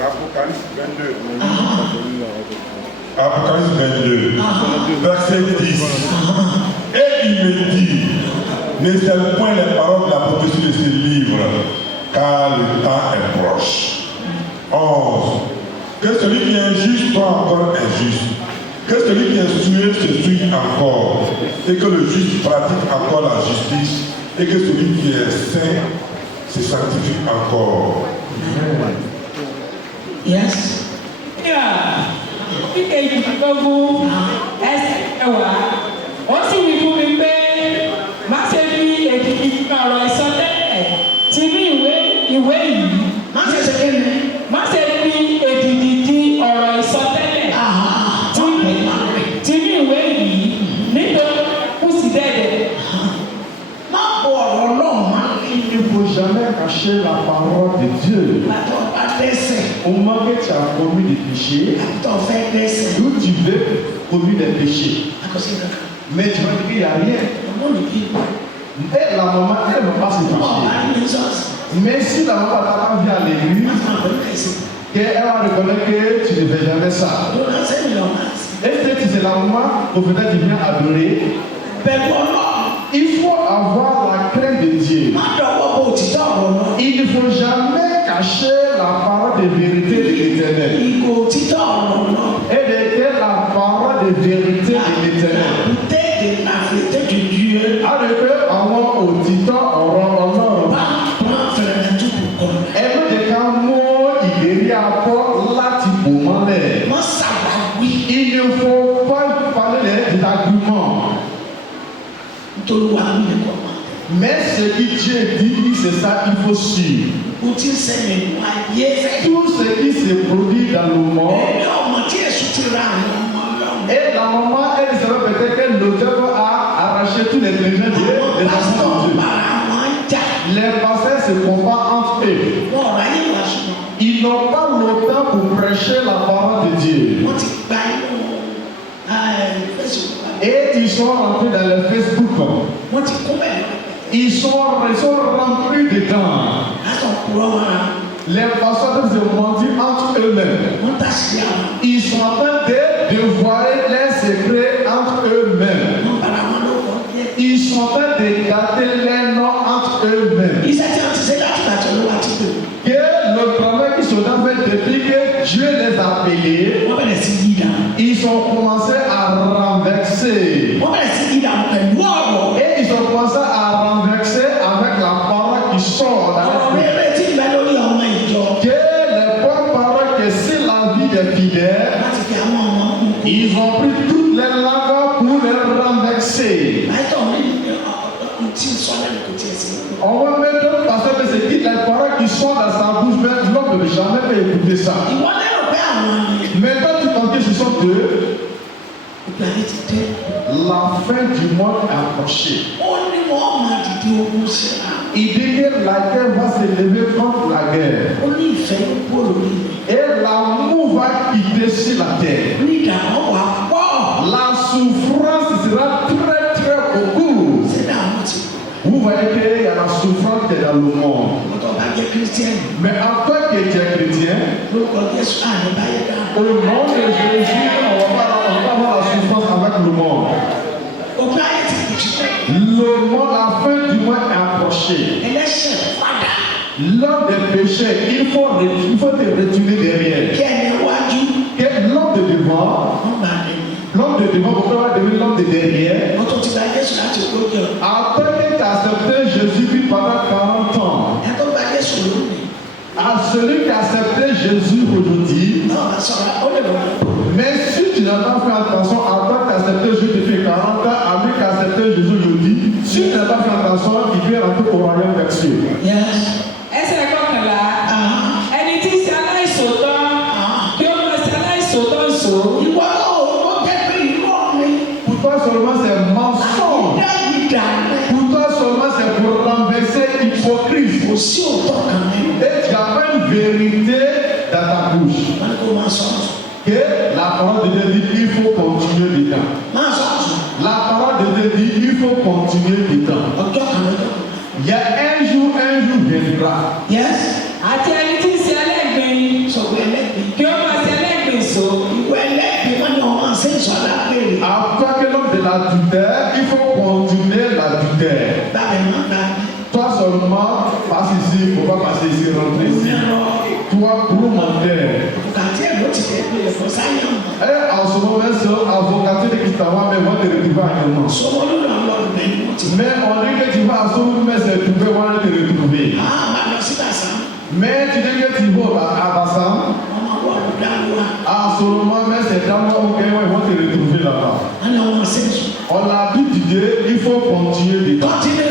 Apocalypse 22. Apocalypse 22, verset 10. Et il me dit, ne scelle point les paroles de la prophétie de ce livre, car le temps est proche. 11. Que celui qui est injuste soit encore injuste. Que celui qui est souillé se souille encore. Et que le juste pratique encore la justice. Et que celui qui est saint se sanctifie encore. Yes. Yeah. Kíkẹ́ ìgbàgbọ́ ẹsẹ̀ ẹwà wọ́n sì wí fún mi pé má ṣe fi èdìdì ọ̀rọ̀ ìsọtẹ́lẹ̀ ti ní ìwé yìí. Má ṣe ṣe kéde. Má ṣe fi èdìdì di ọ̀rọ̀ ìsọtẹ́lẹ̀ ti ní ìwé yìí nítorí kù sí dẹ́dẹ̀. Má bọ̀ ọ̀rọ̀ náà má. Il ne faut jamais cacher la parole de Dieu. Attends, pas d'essai. Au moment que tu as commis des péchés, Attends, fais d'essai. d'où tu veux commis des péchés. Mais tu vas dire qu'il n'y a rien. Et la maman, elle ne va pas se fâcher. Mais si la maman t'attend vient à l'église, qu'elle va reconnaître que tu ne fais jamais ça. Est-ce que tu sais la maman, pour peut-être tu viens adorer? Il faut avoir la crainte de Dieu. Il ne faut jamais cacher la parole de vérité de l'Éternel. Et de la parole de vérité de l'Éternel. Alors que àwọn òtítọ́ ọ̀rọ̀ Ọlọ́run. Ẹgbẹ́ ìdẹ́ka mú ìlérí akọ́ láti bò mọ́lẹ̀. Il ne faut pas parler des arguments. Mais ce que Dieu dit, c'est ça qu'il faut suivre. Tout ce qui se produit dans le monde. Et la maman, elle savait peut-être que l'auteur a arraché tous les ingrédients des enfants de Dieu. Les pasteurs se combattent entre eux. Ils n'ont pas le temps pour prêcher la parole de Dieu. Et ils sont rentrés dans le Facebook. Ils sont remplis dedans. Les pasteurs se mentent entre eux-mêmes. Ils sont en train de dévoiler les secrets entre eux-mêmes. Ils sont en train de garder les noms entre eux-mêmes. Que le travail qu'ils sont en train de dire que Dieu les a payés, ils ont commencé à renverser. Et ils ont commencé à renverser avec la parole qui sort dans l'esprit. Que les bonnes paroles que c'est la vie des fidèles, ils ont pris toutes les langues pour les renverser. On va mettre parce que c'est dit les paroles qui sont dans sa bouche, mais l'homme ne veut jamais écouter ça. Maintenant, tu penses que ce sont deux. La fin du monde est approchée. Il dit que la guerre va se lever contre la guerre. Et l'amour va quitter sur la terre. La souffrance sera très très beaucoup. Vous voyez qu'il y a la souffrance qui est dans le monde. Mais en tant que tu es chrétien, au nom de Jésus, on va avoir la souffrance avec le monde. Le monde, la fin du monde est approchée. L'homme des péchés, il faut te retourner derrière. L'homme de devant, pourquoi va devenir l'homme de derrière? Après que tu as accepté Jésus pendant 40 ans, à celui qui a accepté Jésus aujourd'hui, mais si tu n'as pas fait attention, après que tu as accepté Jésus depuis 40 ans, à lui qui a accepté Jésus aujourd'hui, si tu n'as pas fait attention, il vient rentrer au royaume perçu. Ẹsẹ̀ kọkànlá ẹni tí ṣe aláìsòótọ́ kí ó máa ṣe aláìsòótọ́ ìṣó. Pour toi seulement c'est mensonge. Pour toi seulement c'est pour renverser hypocrite. Et tu n'as pas une vérité dans ta bouche. Que la parole de Dieu dit il faut continuer dedans. La parole de Dieu dit il faut continuer dedans. Il y a un jour viendra. Àti ẹni tí ń ṣe ẹlẹ́gbẹ̀ẹ́ gros menteur. Bùkátì ẹ̀ ló ti tẹ̀ pé ẹ̀fọ́ sáyẹn mọ̀. Et en ce moment, c'est avocat qui t'a mais moi, te retrouver à quel moment. Sọmọ ló lọ lọ lù bẹ́ẹ̀ ni wọ́n ti. Mais on dit que tu vas à son mais c'est trouver, on va te retrouver. Máa lọ sí Bàṣán. Mais tu dis que tu vas à Bassam, Ọmọ wa ló dá lu wa. à ce moment, mais c'est dans moi, ok, ils vont te retrouver là-bas. Wọ́n ní ọmọ sẹ́yìn. On a dit d'idée, il faut continuer de Kọ́tínú.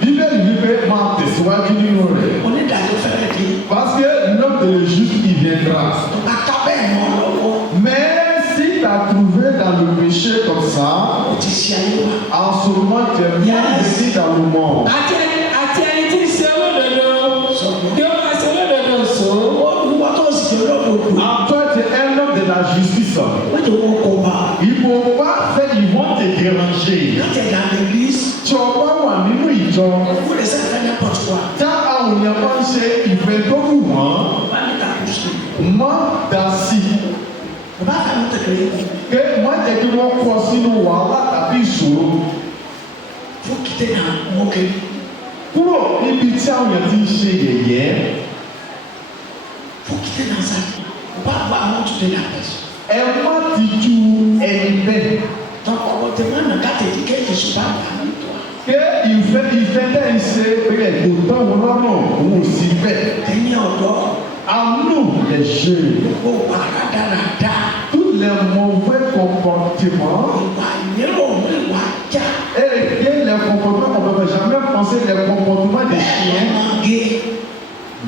Bíbélì wípé máa tẹ̀síwájú nínú rẹ̀. Onídàájọ́ fẹ́rẹ̀ dé. Parce que l'homme de juste, il viendra. Bàtà bẹ́ẹ̀ mọ́ lọ́wọ́. Mais si tu as trouvé dans le péché comme ça, O ti ṣe ayé wa. en ce moment, tu es bien ici dans le monde. àti ẹni tí ń ṣe olódodo kí ó máa ṣe olódodo sọ. Olùwọ́ tó sì ṣe olódodo. En toi, tu es un homme de la justice. Wọ́n ti wọ́n kó bá. Ils ne vont pas faire, ils vont te déranger. Láti ẹ̀dá l'église. Tu vas pas wà nínú ìjọ. Wọ́n lè sẹ́yìn fẹ́ẹ́ pọ̀ tó wa. Tá àwọn èèyàn máa ń ṣe ìfẹ́ tó wù wọ́n. Bá mi ta kù sí. Mọ́ dá sí. Bàbá kan ló tẹ̀lé yìí. Pé má jẹ́ kí wọ́n kọ sínú wàhálà tàbí ìṣòro. Fún kìtẹ́ náà mọ́ kẹ́. Kúrò níbi tí àwọn èèyàn ti ń ṣe yẹ̀yẹ́. Fún kìtẹ́ náà sá. Bàbá àwọn tó tẹ̀lé àpẹẹsẹ. Ẹ má ti ju ẹni bẹ́ẹ̀. Tọ́kọ̀ ọ̀rọ̀ tẹ̀ máa nà káàtẹ̀ tí kéèké ṣùgbọ́n àgbà mi tó wa. Pé ìfẹ́ tẹ̀ ń ṣe pé kò tọ́ wọn lọ́nà òun ò sí bẹ́ẹ̀. Ẹ̀yin ọ̀dọ́. À nous les jeunes. Gbogbo àrà dáradára. Tous les mauvais comportements. Ìwà ìnírò ìwà jà. Et les comportements, on ne peut jamais penser les comportements des chiens. Ọmọge.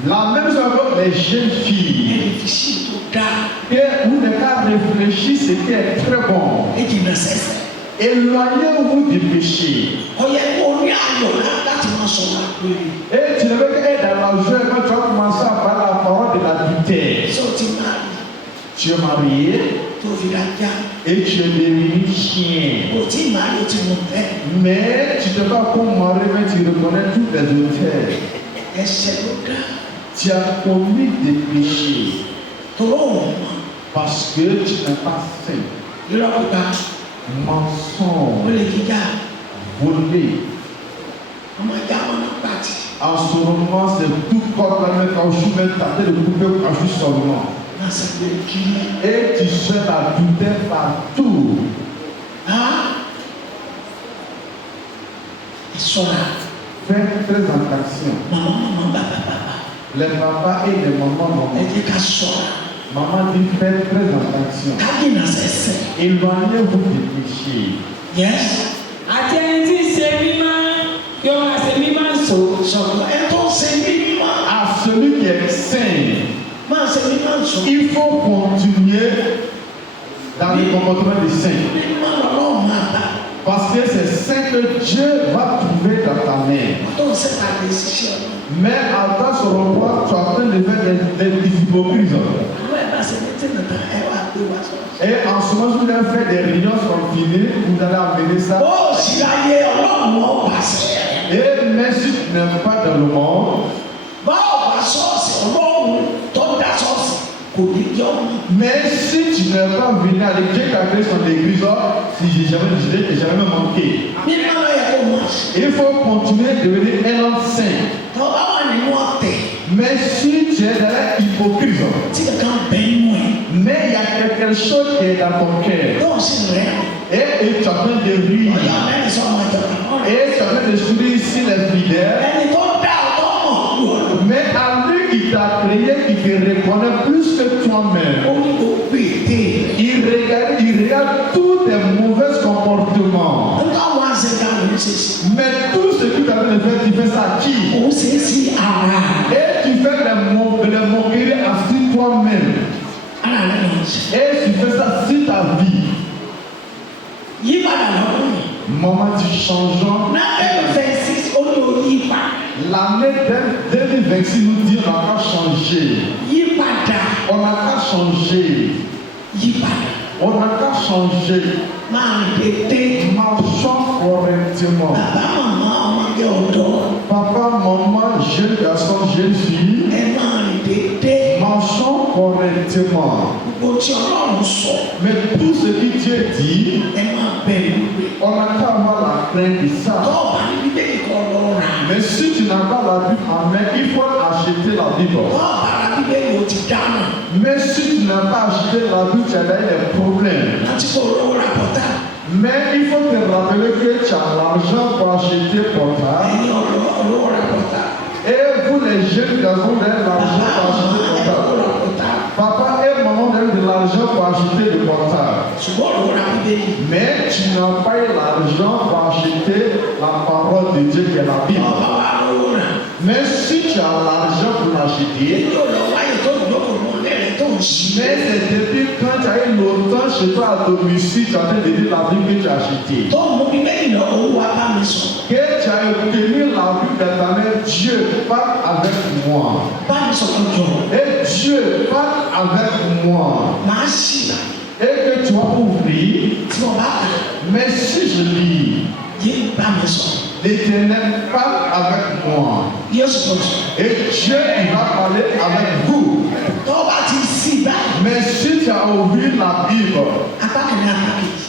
La même chose avec les jeunes filles. Ẹni fi sí tó dáa. Que vous n'avez qu'à réfléchir ce qui est très bon. Ìjìnlẹ̀ sẹ́sẹ̀. Éloignez-vous du péché. Ọyẹ kó ní ayọ̀ láti máa sọ wá pé. Et tu ne veux qu'être dans la joie quand tu vas commencer à parler la parole de l'adultère. Ṣé o ti máa rí? Tu es marié Tó fi dájá. et tu es devenu chien. Kò tí ì máa rí o ti mọ̀ bẹ́ẹ̀. Mais tu ne peux pas comme mari, mais tu reconnais tous les auteurs. Ẹ̀ṣẹ̀ ló dá. Tu as commis des péchés Tòró òun mọ̀. parce que tu n'es pas saint. Irọ́ pípa. Ó Mensonge, lè jíjà. volé. Ọmọ ìjà wọn náà pàtì. En ce moment, c'est tout comme la main caoutchouc, mais tâter de couper au caoutchouc seulement. Náà sẹ́gbẹ̀rẹ̀ kiri. Et tu fais l'adultère partout. Ìṣọ́ra. Fais très attention. Màmá bàbá. Les papas et les mamans, Ẹ jẹ́ ká ṣọ́ra. maman dit faites très attention. Ká dènà sẹ́sẹ̀. Éloignez-vous des péchés. Yes. àti ẹni tí ń ṣe mímọ́ kí ó máa ṣe mímọ́ sọ. Sọ̀rọ̀ ẹ tó ń ṣe mímọ́. À celui qui est saint, Máa ṣe mímọ́ sọ. il faut continuer dans le comportement des saints. Mímọ́ lọ́wọ́ máa bá. Parce que c'est saint que Dieu va trouver dans ta main. Tó ń ṣe àgbẹ̀ ṣiṣẹ́ ọ̀nà. Mais après ce repas, tu es en train de faire des hypocrites. Àwọn ẹ̀bá ṣe ní tí nàta ẹ wá gbé wá sọ. Et en ce moment, vous allez faire des réunions confinées, vous allez amener ça. Ó sì láyé ọlọ́run wọn pàṣẹ. Et même si tu n'es pas dans le monde, Báwo bá ṣọ́ọ̀ṣì ọlọ́run tó dá ṣọ́ọ̀ṣì kò ní yọ mí. mais si tu n'es pas venu à l'église, tu as créé son église, si j'ai jamais décidé, j'ai jamais manqué. Mímọ́ ló yẹ kó mọ̀ sí. Il faut continuer de devenir un homme saint. Tó bá wà nínú ọ̀tẹ̀ Mais si tu es dans l'hypocrisie, tí kankan bẹ̀ nínú ẹ̀. mais il y a quelque chose qui est dans ton cœur, Tó ń sì rẹ̀. et tu es en train de rire, Ọ̀yà mẹ́rin sọ ọmọ ìjọba. et tu es en train de sourire ici les fidèles, Ẹni tó dá ọ̀tọ̀ mọ̀ lù ọ́. mais à lui qui t'a créé, qui te reconnaît plus que Ó toi-même, ní gbogbo ète. il regarde tous tes mauvais comportements. Nígbà wọn ṣe ká ló ń ṣe sí. Mais tout ce que tu as fait de faire, tu fais ça à qui? Òun ṣe é sí ara. Et tu fais les moqueries à toi-même. Ara rẹ̀ ló ń ṣe. Et tu fais ça sur ta vie. Yípadà lọ́dún yìí. Maman, tu changes. N'abẹ́ fẹ́ sí olóyìnbá. L'année 2026 nous dit on n'a pas changé. Yípadà. On n'a pas changé. Yípadà. On n'a pas changé. Máa rìn dédé. Marchons correctement. Bàbá màmá ọmọdé ọ̀dọ́. Papa, maman, jeune garçon, jeune fille, Ẹ máa rìn dédé. marchons correctement. Gbogbo tí Ọlọ́run sọ. Mais tout ce que Dieu dit, Ẹ máa bẹ̀rù rẹ̀. on n'a qu'à avoir la crainte de ça. Tọ́ọ̀bà ní bíbélì kan lọ rà. Mais si tu n'as pas la Bible en main, il faut acheter la Bible. Tọ́ọ̀bà rà bíbélì o ti dáná. Mais si tu n'as pas acheté la Bible, tu as des problèmes. láti kó olówó ra pọ̀tà. Mais il faut te rappeler que tu as l'argent pour acheter portable. ẹ̀yin olówó ra pọ̀tà. Et vous les jeunes garçons, vous avez l'argent pour acheter portable. Papa et maman ont de l'argent pour acheter le portable. ṣùgbọ́n olówó ra bíbélì. Mais tu n'as pas eu l'argent pour acheter la parole de Dieu qui est la Bible. ọba wa lówó rà. Mais si tu as l'argent pour l'acheter, èyí ò lọ wáyé tó dókòwò lẹ́rẹ̀ tó ń ṣí. mais c'est depuis quand tu as eu longtemps chez toi à domicile, tu as fait de dire la Bible que tu as acheté. tó mú bíbélì lọ owó wa bá mi sọ. Que tu as obtenu la Bible de ta mère, Dieu parle avec moi. bá mi sọ lọ́jọ́. Et Dieu parle avec moi. màá ṣì là. Et que tu vas ouvrir. tí wọ́n bá kà. Mais si je lis, yé bá mi sọ. l'Éternel parle avec moi. yéésù tó sọ. Et Dieu il va parler avec vous. tó bá ti sí báyìí. Mais si tu as ouvert la Bible, apá kìíní apá kejì.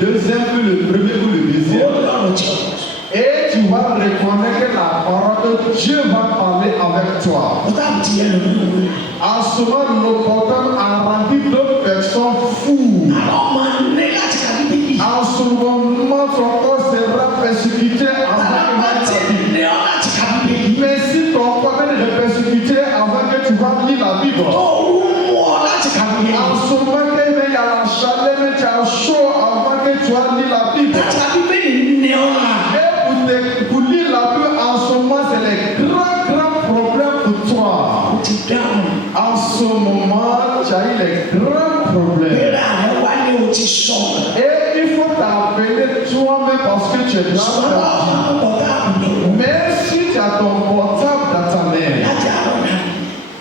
deuxième ou le premier ou le ó deuxième, lọ́rùn tí o kọ. et tu vas reconnaître que la parole de Dieu va parler avec toi. ó dàbí ti yẹn lọ nínú ìwé. En ce moment, le portail a rendu d'autres personnes fous. àwọn ọmọ ní láti kà bíbélì. En ce moment, ton corps sera persécuté avant àwọn ọmọ que tí tu ní ọ láti kà bíbélì. Mais si ton corps est persécuté avant que tu vas lire la Bible, tó wú mú ọ láti kà bíbélì. en ce moment, il y a la chaleur, mais tu as chaud avant que tu vas lire la Bible. láti kà bíbélì ní ọ là. Et pour lire la Bible, en ce moment, c'est les grands problèmes pour toi. ó ti dáhùn. En ce moment, tu as eu les grands problèmes. ìlera rẹ wálé o ti sọ. Et il faut t'appeler toi-même parce que tu es dans ṣùgbọ́n ta wọ́n vie. máa ń bọ̀ dáàbò. Mais si tu as ton portable dans ta main, láti àárọ̀ náà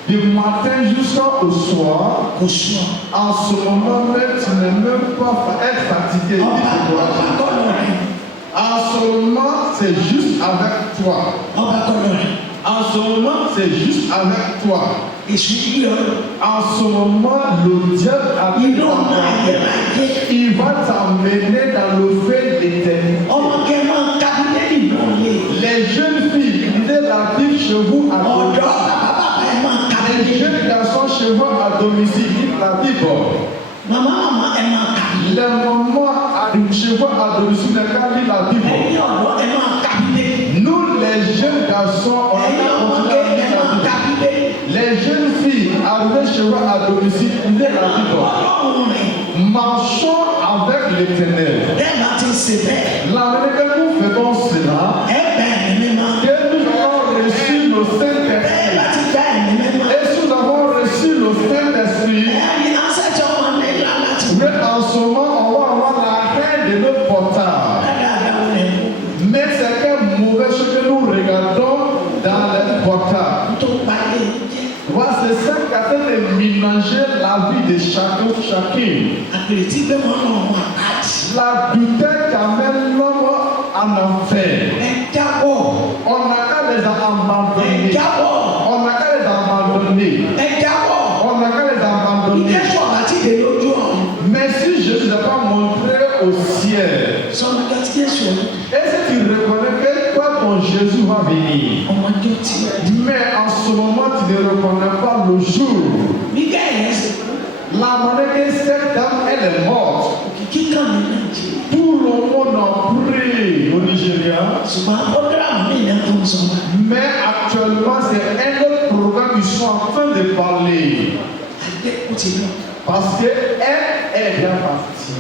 du matin jusqu'au soir, kò sùn. en ce moment même, tu n'es même pas être fatigué. ọba kọ́lọ̀ rẹ̀. En ce moment, c'est juste avec toi. ọba kọ́lọ̀ rẹ̀. En ce moment, c'est juste avec toi. èṣù yíyọ. En ce moment, le diable a pris inú ta ọmọ ayé main. máa yé. Il va t'emmener dans le feu d'éternité. ọmọ kẹ máa ń ka bíbélì náà lé. Les jeunes filles, lisez la Bible chez vous à ọ̀dọ́ domicile. bàbá bàbá ẹ máa ka Les bíbélì. jeunes garçons chez vous à domicile, lisez la Bible. màmá màmá ẹ máa ka bíbélì. Les mamans chez vous à domicile, ne pas lire la Bible. ẹ̀yin ọ̀dọ́ ẹ máa ka bíbélì. Nous, les jeunes garçons, on ẹ̀yin a ọmọdé continué à ẹ lire máa la ka Bible. bíbélì. Les jeunes filles arrivées chez vous à domicile, lisez la Bible. ọlọ́run rẹ̀. Marchons avec l'Éternel. bẹ́ẹ̀ bá ti ṣe bẹ́ẹ̀. La manière que nous faisons cela, ẹ bẹ̀ ẹ̀mí mímọ́. que nous avons reçu le bẹ́ẹ̀ Saint-Esprit. bá ti bẹ̀ ẹ̀mí mímọ́. Et si nous avons reçu le Saint-Esprit, ẹ̀yin aṣẹ́jọ́ wọn ní ìlà láti mais en ce moment, on va avoir la haine de notre portable. dáadáa rẹ̀ mú. Mais c'est quel mauvais chose que nous regardons dans le portable. tó parí jẹ́. Voilà, c'est ça qui a fait de mélanger la vie de chacun, chacune. àpèrè tí gbé wọn náà wọn àti. La douteur qui amène l'homme en enfer. ẹ jábọ̀. On n'a qu'à les ẹ abandonner. jábọ̀. On n'a qu'à les abandonner. ẹ jábọ̀. On n'a qu'à les abandonner. ilé ṣọ̀bà ti dé lójú ọ̀run. Mais si Jésus n'a pas montré au ciel, sọ̀rọ̀ kẹ́ tí yé sọ̀rọ̀. est-ce que tu reconnais que toi, ton Jésus va venir? ọmọdé ti rẹ̀. Mais en ce moment, tu ne reconnais pas le jour. nígbà yẹn ṣe La manière que cette dame, elle est morte. òkìkí kan ní nàìjíríà. Tout le monde a pris au Nigeria. ṣùgbọ́n programme mi ní ẹ̀kọ́ sọ wá. Mais actuellement, c'est un autre programme qu'ils sont en train de parler. àdé kò ti lọ. Parce qu'elle est bien partie.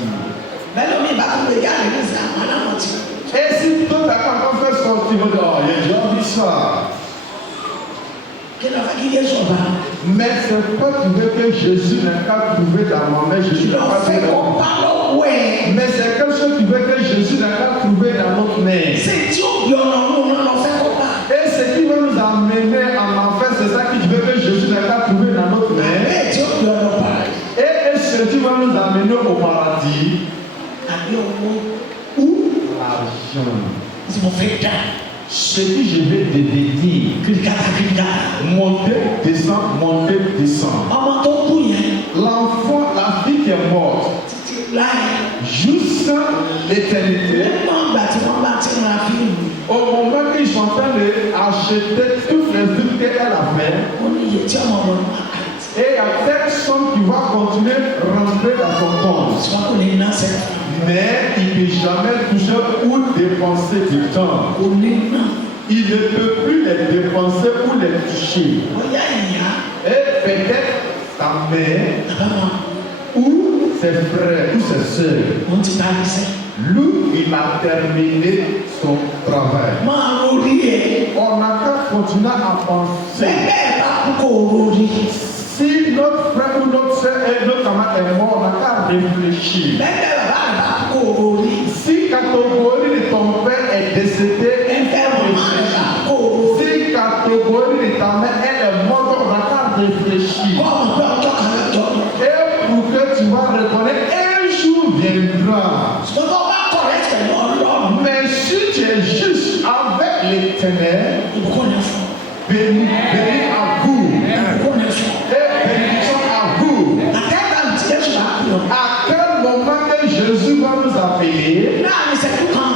bẹ́ẹ̀ ló mi bá tó lè yára ní ìsìn àwọn aláwọ̀ ti. Et si toi, tu as encore fait sortir, tu vas dire, oh, il a déjà vu ça. kí ló fẹ́ kí yé sọ̀bà. Mais c'est pas tu veux que Jésus n'a qu'à trouver dans ma main, kí Jésus ló n'a pas fẹ́ kó trouvé. bá lọ́wọ́ ẹ̀. Mais c'est quelque chose que tu veux que Jésus n'a qu'à trouver dans notre main. ṣé tí ó yọ ọ̀run náà lọ fẹ́ kó bá. Et ce qui va nous amener en enfer, c'est ça que tu veux que Jésus n'a qu'à trouver dans notre main. bẹ́ẹ̀ tí ó yọ ọ̀run para. Et ce qui va nous amener au paradis, àbí owó ou l'argent. tí mo fẹ́ dá. Ce que je vais te dire, kìrìkàtà. monter, descendre, monter, descendre. ọmọ tó kú yẹn. L'enfant, la fille qui est morte, títí láyé. jusqu'à l'éternité, lẹ́nu ọgbà tí wọ́n bá ti ra fíìmù. au moment qu'ils sont en train d'acheter toutes les films qu'elle a fait, ó ní iye tí ọmọ wọn máa Et il y a telle somme qui va continuer à rentrer dans son compte. C'est pas qu'on est dans cette Mais il ne peut jamais toucher ou dépenser du temps. on est dans. Il ne peut plus les dépenser ou les toucher. Oya iya. Et peut-être sa mère Baba ou ses frères ou ses sœurs. on ti parí sẹ́. Lui, il a terminé son travail. Máa lórí ẹ̀. On n'a qu'à continuer à penser. Bẹ́ẹ̀ bá kú kó lórí. Si notre frère ou notre soeur et notre camarade est mort, on n'a qu'à réfléchir. Bẹ́ẹ̀ bàbá rẹ̀ bá kú kó lórí. Si catégorie de ton père est décédé, Ẹ̀fẹ̀ màmá rẹ̀ bá kú kó lórí. si catégorie de ta mère elle est morte, on n'a qu'à réfléchir. Kọ́ ọ̀mọ̀ pé ọjọ́ kan lọ́jọ́. Et pour que tu vas reconnaître, un jour viendra. Ṣùgbọ́n tó bá correct pẹ̀lú Ọlọ́run. Mais si tu es juste avec l'Éternel, Ìbùkún ni fún. béni à vous. Ìbùkún ni fún. Et bénédiction à vous. Àtẹ́gbà tí Jésù bá pè ọ́. À quel moment que Jésus va nous appeler? Láàrin ìṣẹ́jú kan.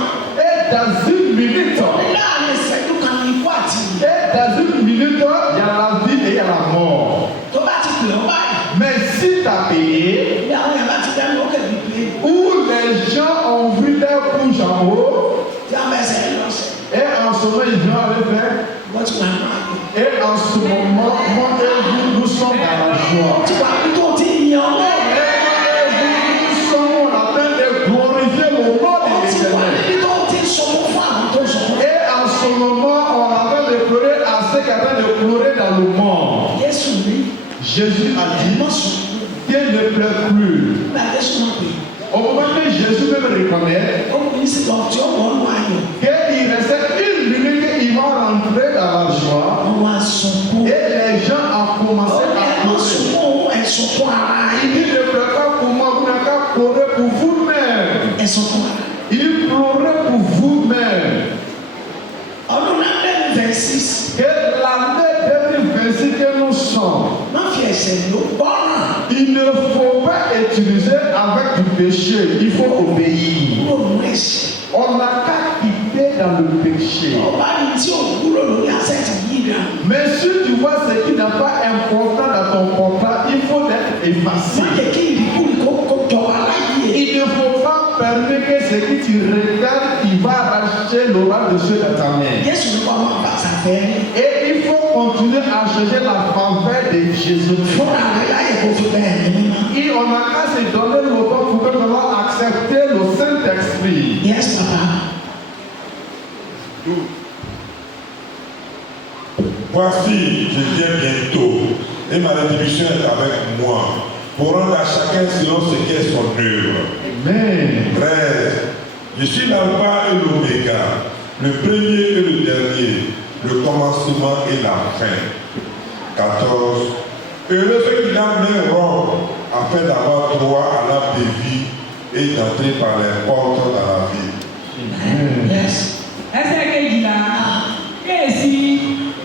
Et dans une minute, Láàrin ìṣẹ́jú kan ní ikú àti ìyè. et dans une minute, il y a la vie et il y a la mort. Tó bá ti pè ọ́ báyìí. Mais si tu as payé, Bí àwọn yàrá ti dẹ́nu ókè bíi pé. où les gens ont vu leur bouche en haut, Tí a bẹ̀ sẹ́yìn lọ́sẹ̀. et en ce moment, ils vont aller faire. Wọ́n ti wà ní àgbẹ̀. Et en ce moment, moi et vous, nous sommes dans la joie. Tí wà ní tó ti yan ọ́. Nous sommes en train de glorifier le nom Ó de ti wà l'Éternel. níbi tó ti sọmọ fún àwọn tó sọmọ. Et en ce moment, on est en train de pleurer à ceux qui sont en train de pleurer dans le monde. Jésù ní Jésus a dit, ẹ̀mọ́ sùn. Dieu ne pleure plus. Nígbà Jésù náà pè é. Au moment que Jésus même reconnaît Ó kì í sí lọ tí ó wọ́n lọ ayọ̀. qu'il restait une minute qu'il va rentrer dans la joie, Wọ́n wá sunkún. et les gens ont commencé à Ẹ̀mọ́ pleurer. sunkún ẹ̀sunkún ara Il yín. dit, ne pleure pas pour moi, vous n'avez qu'à pleurer pour vous-même. Ẹ̀sunkún ara. Il pleurait pour vous-même. Ọdún náà bẹ́ẹ̀ ní verses. Que l'année 2026 que nous sommes, Má fi ẹ̀ṣẹ̀ ló gbọ́ràn. il ne faut pas utiliser avec du péché, il faut obéir. Kúrò nínú ẹ̀ṣẹ̀. On n'a qu'à quitter dans le péché. Ọba ní tí ò kúrò lórí asẹ́tì yìí rà. Mais si tu vois ce qui n'est pas important dans ton portable, il faut être Má effacé. jẹ́ kí ìdíkùn kó jọba láyé. Il ne faut pas permettre que ce que tu regardes, il va racheter le roi de ceux de ta main. Jésù ní kó máa bá sàfẹ́. Et il faut continuer à chercher la faveur de Jésus. Fúnra rẹ̀ láyé kó fi bẹ́ẹ̀ ní mímọ́. Et on a qu'à se donner le temps pour que nous allons accepter le Saint-Esprit. Yes, papa. Voici, je viens bientôt, et ma rétribution est avec moi, pour rendre à chacun selon ce qu'est son œuvre. Amen. 13. Je suis l'alpha et l'oméga, le premier et le dernier, le commencement et la fin. 14. Heureux ceux qui l'amèneront afin d'avoir droit à la vie et d'entrer par les portes dans la vie. Yes. Ẹsẹ̀ kejìlá kéèsì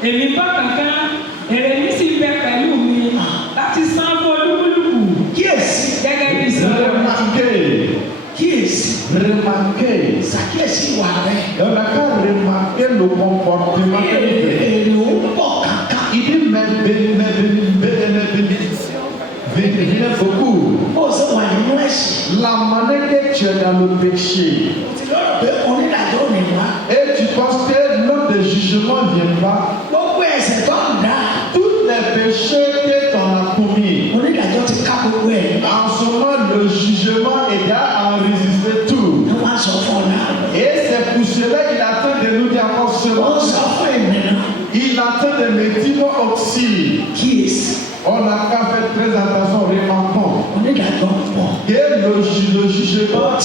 èmi bá kankan èrè mi sì bẹ pẹ̀lú mi láti san fún olúkúlùkù Kíyèsí. gẹ́gẹ́ bí sọ̀rọ̀. Remarquez, Kíyèsí. remarquez. Ṣàkíyèsí ìwà rẹ̀. On a qu'à remarquer le comportement que nous faisons. Èrè ó pọ̀ kankan. Il dit, mais bénéficie beaucoup. Ó sì wà nínú ẹ̀ṣẹ̀. La manière que tu es dans le péché, Ó ti lọ́rọ̀ pé onídàájọ́ ò ní wá. et tu penses que l'heure de jugement ne vient pas, Gbogbo ẹ̀ṣẹ̀ tó ń dá. tous les péchés que tu as commis, Onídàájọ́ ti ká gbogbo ẹ̀. en ce moment, le jugement est là à enregistrer tout. Ẹ wá sọ fún ọ náà. Et c'est pour cela qu'il attend de nous dire encore Ó cela. sọ fún èmi náà. Il attend de me dire aussi. Kíyèsí. On n'a qu'à faire très attention, remarquons. Onídàájọ́ pọ̀. Et le jugement,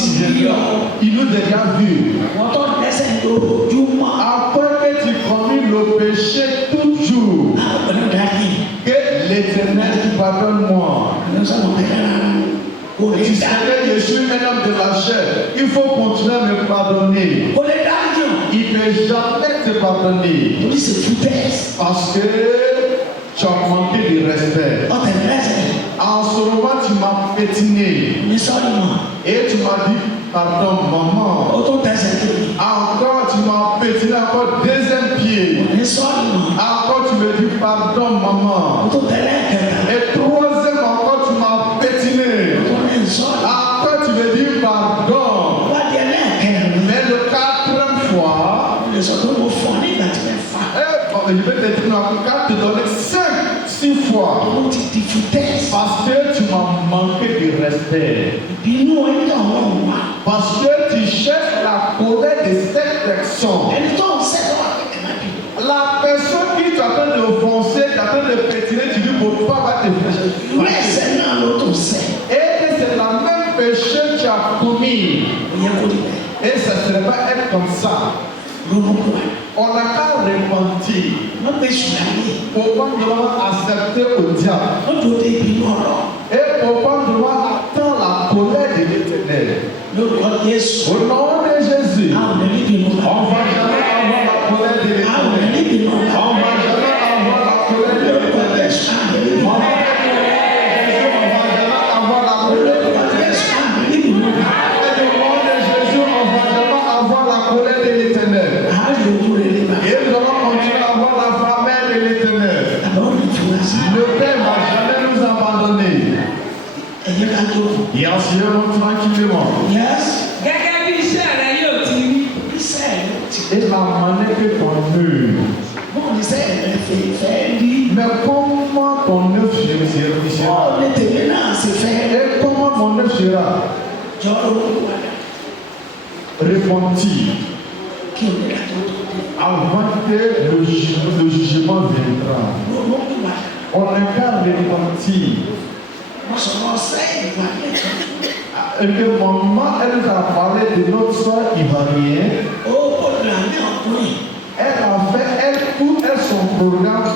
il nous a déjà vu. Wọ́n tó dẹ́ṣẹ̀ lójoojúmọ́. Après que tu commis le péché toujours, Àwọn pẹ̀lú dájú. que l'Éternel te pardonne-moi. Ló sọ̀rọ̀ pé rárá. Kò lè Si dá. c'est que je suis un homme de la chair, il faut continuer à me pardonner. Kò lè dájú. Il ne peut jamais te pardonner. Torí ṣe foutaises. Parce que tu as manqué de respect. Ọ̀tẹ̀ lẹ́sẹ̀. En ce moment, tu m'as pétiné. Ní sọ́ọ̀lù mọ̀. Et tu m'as dit, pardon maman. O tó tẹsẹ̀ kiri. Encore tu m'as pétiné encore deuxième pied. Kò ní sọ́ọ̀lì mọ́. Encore tu me dis pardon maman. O tó tẹ̀lé kẹta. Et troisième encore tu m'as pétiné. Kò ní sọ́ọ̀lì. Encore tu me dis pardon. Wá di ẹlẹ́ẹ̀kẹrin. Mais le quatrième fois, O lè sọ pé mo fọ́ nígbà tí mo fà. je vais te dire, quand te donner 6 fois. O ti di foutẹ́ẹ̀sì. Parce que tu m'as manqué de respect. Ìbínú ẹni ọlọ́run wá. Parce que tu cherches la colère de cette personne. Ẹni tó ń sẹ́dọ̀ wá kẹ̀kẹ́ má bí. La personne qui est en train de foncer, qui est en train de pétiner, tu dis pourquoi va te faire. Ìwé ẹ̀ṣẹ̀ náà ló tó sẹ́. Et que c'est la même péché que tu as commis. Ó yẹ kó di bẹ́ẹ̀. Et ça ne serait pas être comme ça. Ronú kú wa. On n'a qu'à repentir. Wọ́n gbé ṣùgbọ́n ayé. Pourquoi nous devons accepter au diable? Wọ́n tó dé ìbínú ọ̀rọ̀. Et pourquoi nous devons attendre la colère de l'Éternel? Lórúkọ Jésù. Au nom de Jésus, Àwọn ẹni bínú bá. on va jamais avoir la colère de Àwọn l'Éternel. ẹni bínú bá. On va jamais avoir la colère de Lórúkọ l'Éternel. Jésù. Àwọn ẹni bínú On bá. va jamais avoir la colère de Lórúkọ l'Éternel. Jésù. Àwọn ẹni bínú bá. Et au nom de Jésus, on va jamais avoir la colère de l'Éternel. Àwọn yòókù rere bá. Et nous allons continuer à avoir la faveur de l'Éternel. Àbọ̀ mi fura sí. Le Père ne va jamais nous abandonner. Ẹ̀yẹ ká jó. Et en se levant tranquillement. Yes. Gẹ́gẹ́ bí iṣẹ́ rẹ yóò ti rí. Iṣẹ́ rẹ̀ ti. Et la manière que ton œuvre. Bọ́ọ̀ ní iṣẹ́ rẹ̀ fẹ́ rí. Mais comment ton œuvre sera? Bọ́ọ̀ ní tèmi náà sì fẹ́. Et comment mon œuvre sera? Jọ lórúkọ wa dà. Repentir. Kí o lè dàtọ́ tó dé. Avant que le jugement viendra. Lórúkọ wa dà. On n'a qu'à repentir. Wọ́n sọ̀rọ̀ sẹ́yìn ìwà lẹ́tọ̀. Et que maman, elle nous a parlé de notre soeur ivoirienne. Ó gbọ́dọ̀ àmì ọkùnrin. Elle a fait, tout son programme.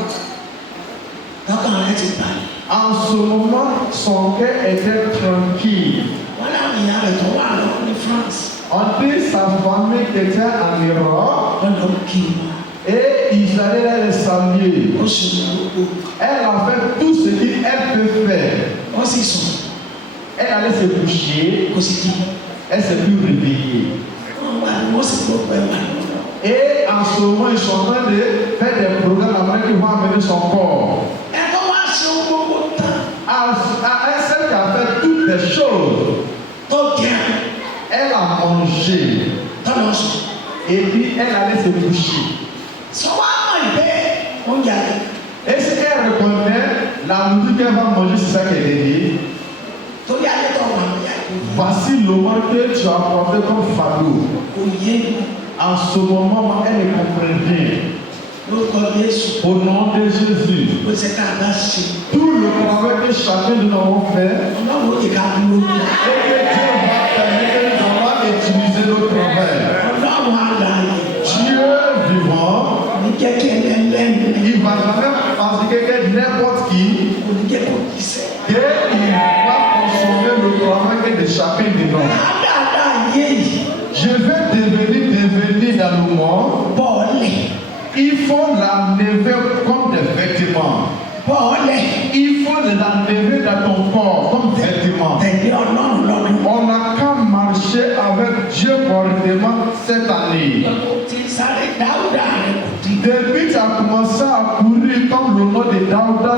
Lọ́kàn rẹ̀ ti balẹ̀. En ce moment, son cœur était tranquille. Wọ́n láwọn ìyá rẹ̀ tó wà lọ ní France. On dit sa famille qui était en Europe. Wọ́n lọ kí wọn. Et ils allaient les saluer. Ó sì mú gbogbo. Elle a fait tout ce qu'elle peut faire. Wọ́n sì sùn. Elle allait se coucher. Kò sì kí. Elle s'est plus réveillée. Wọ́n wà ní wọ́n sì gbogbo ẹ̀ wà lọ́dọ̀. Et en ce moment, ils sont en train de faire des programmes après qu'ils vont amener son corps. Ẹ̀kọ́ wá ṣe ohun gbogbo tán. À celle qui a fait toutes les choses, Tó jẹ́ elle a mangé. tọ́lọ̀ sùn. Et puis elle allait se coucher. Sọ wá mọ̀ ìgbẹ́ oúnjẹ rẹ̀. Et si elle reconnaît la nourriture qu'elle va manger, c'est ça qu'elle est dit. Torí alẹ́ tó wà ní àgbo. Voici le moment que tu as porté comme fardeau. Kò yé mi. En ce moment, elle comprend bien. Lórúkọ Jésù. Au nom de Jésus, Ó ṣe ká bá ṣe. tout le travail que chacun de nous avons fait, Ọlọ́run ó ti ká dúró. et que Dieu va permettre que nous allons utiliser notre travail. Ọlọ́run àgbáyé. Dieu vivant, Ní jẹ́ kí ẹlẹ́lẹ́nu. il va jamais fatiguer que n'importe qui, Kò ní jẹ́ kó kì í sẹ́. qu'il va consommer le travail que de chacun de nous. Dáadáa yé yìí. Je vais devenir dans le monde. Bọ́ọ̀lì. Il faut l'enlever comme des vêtements. Bọ́ọ̀lì. Il faut l'enlever dans ton corps comme vêtements. Tẹ̀lé Ọlọ́run lọ́dún. On n'a qu'à marcher avec Dieu correctement cette année. Kò ti sáré Dáúdà rẹ̀ kò di. Depuis tu as commencé à courir comme le nom de Daouda,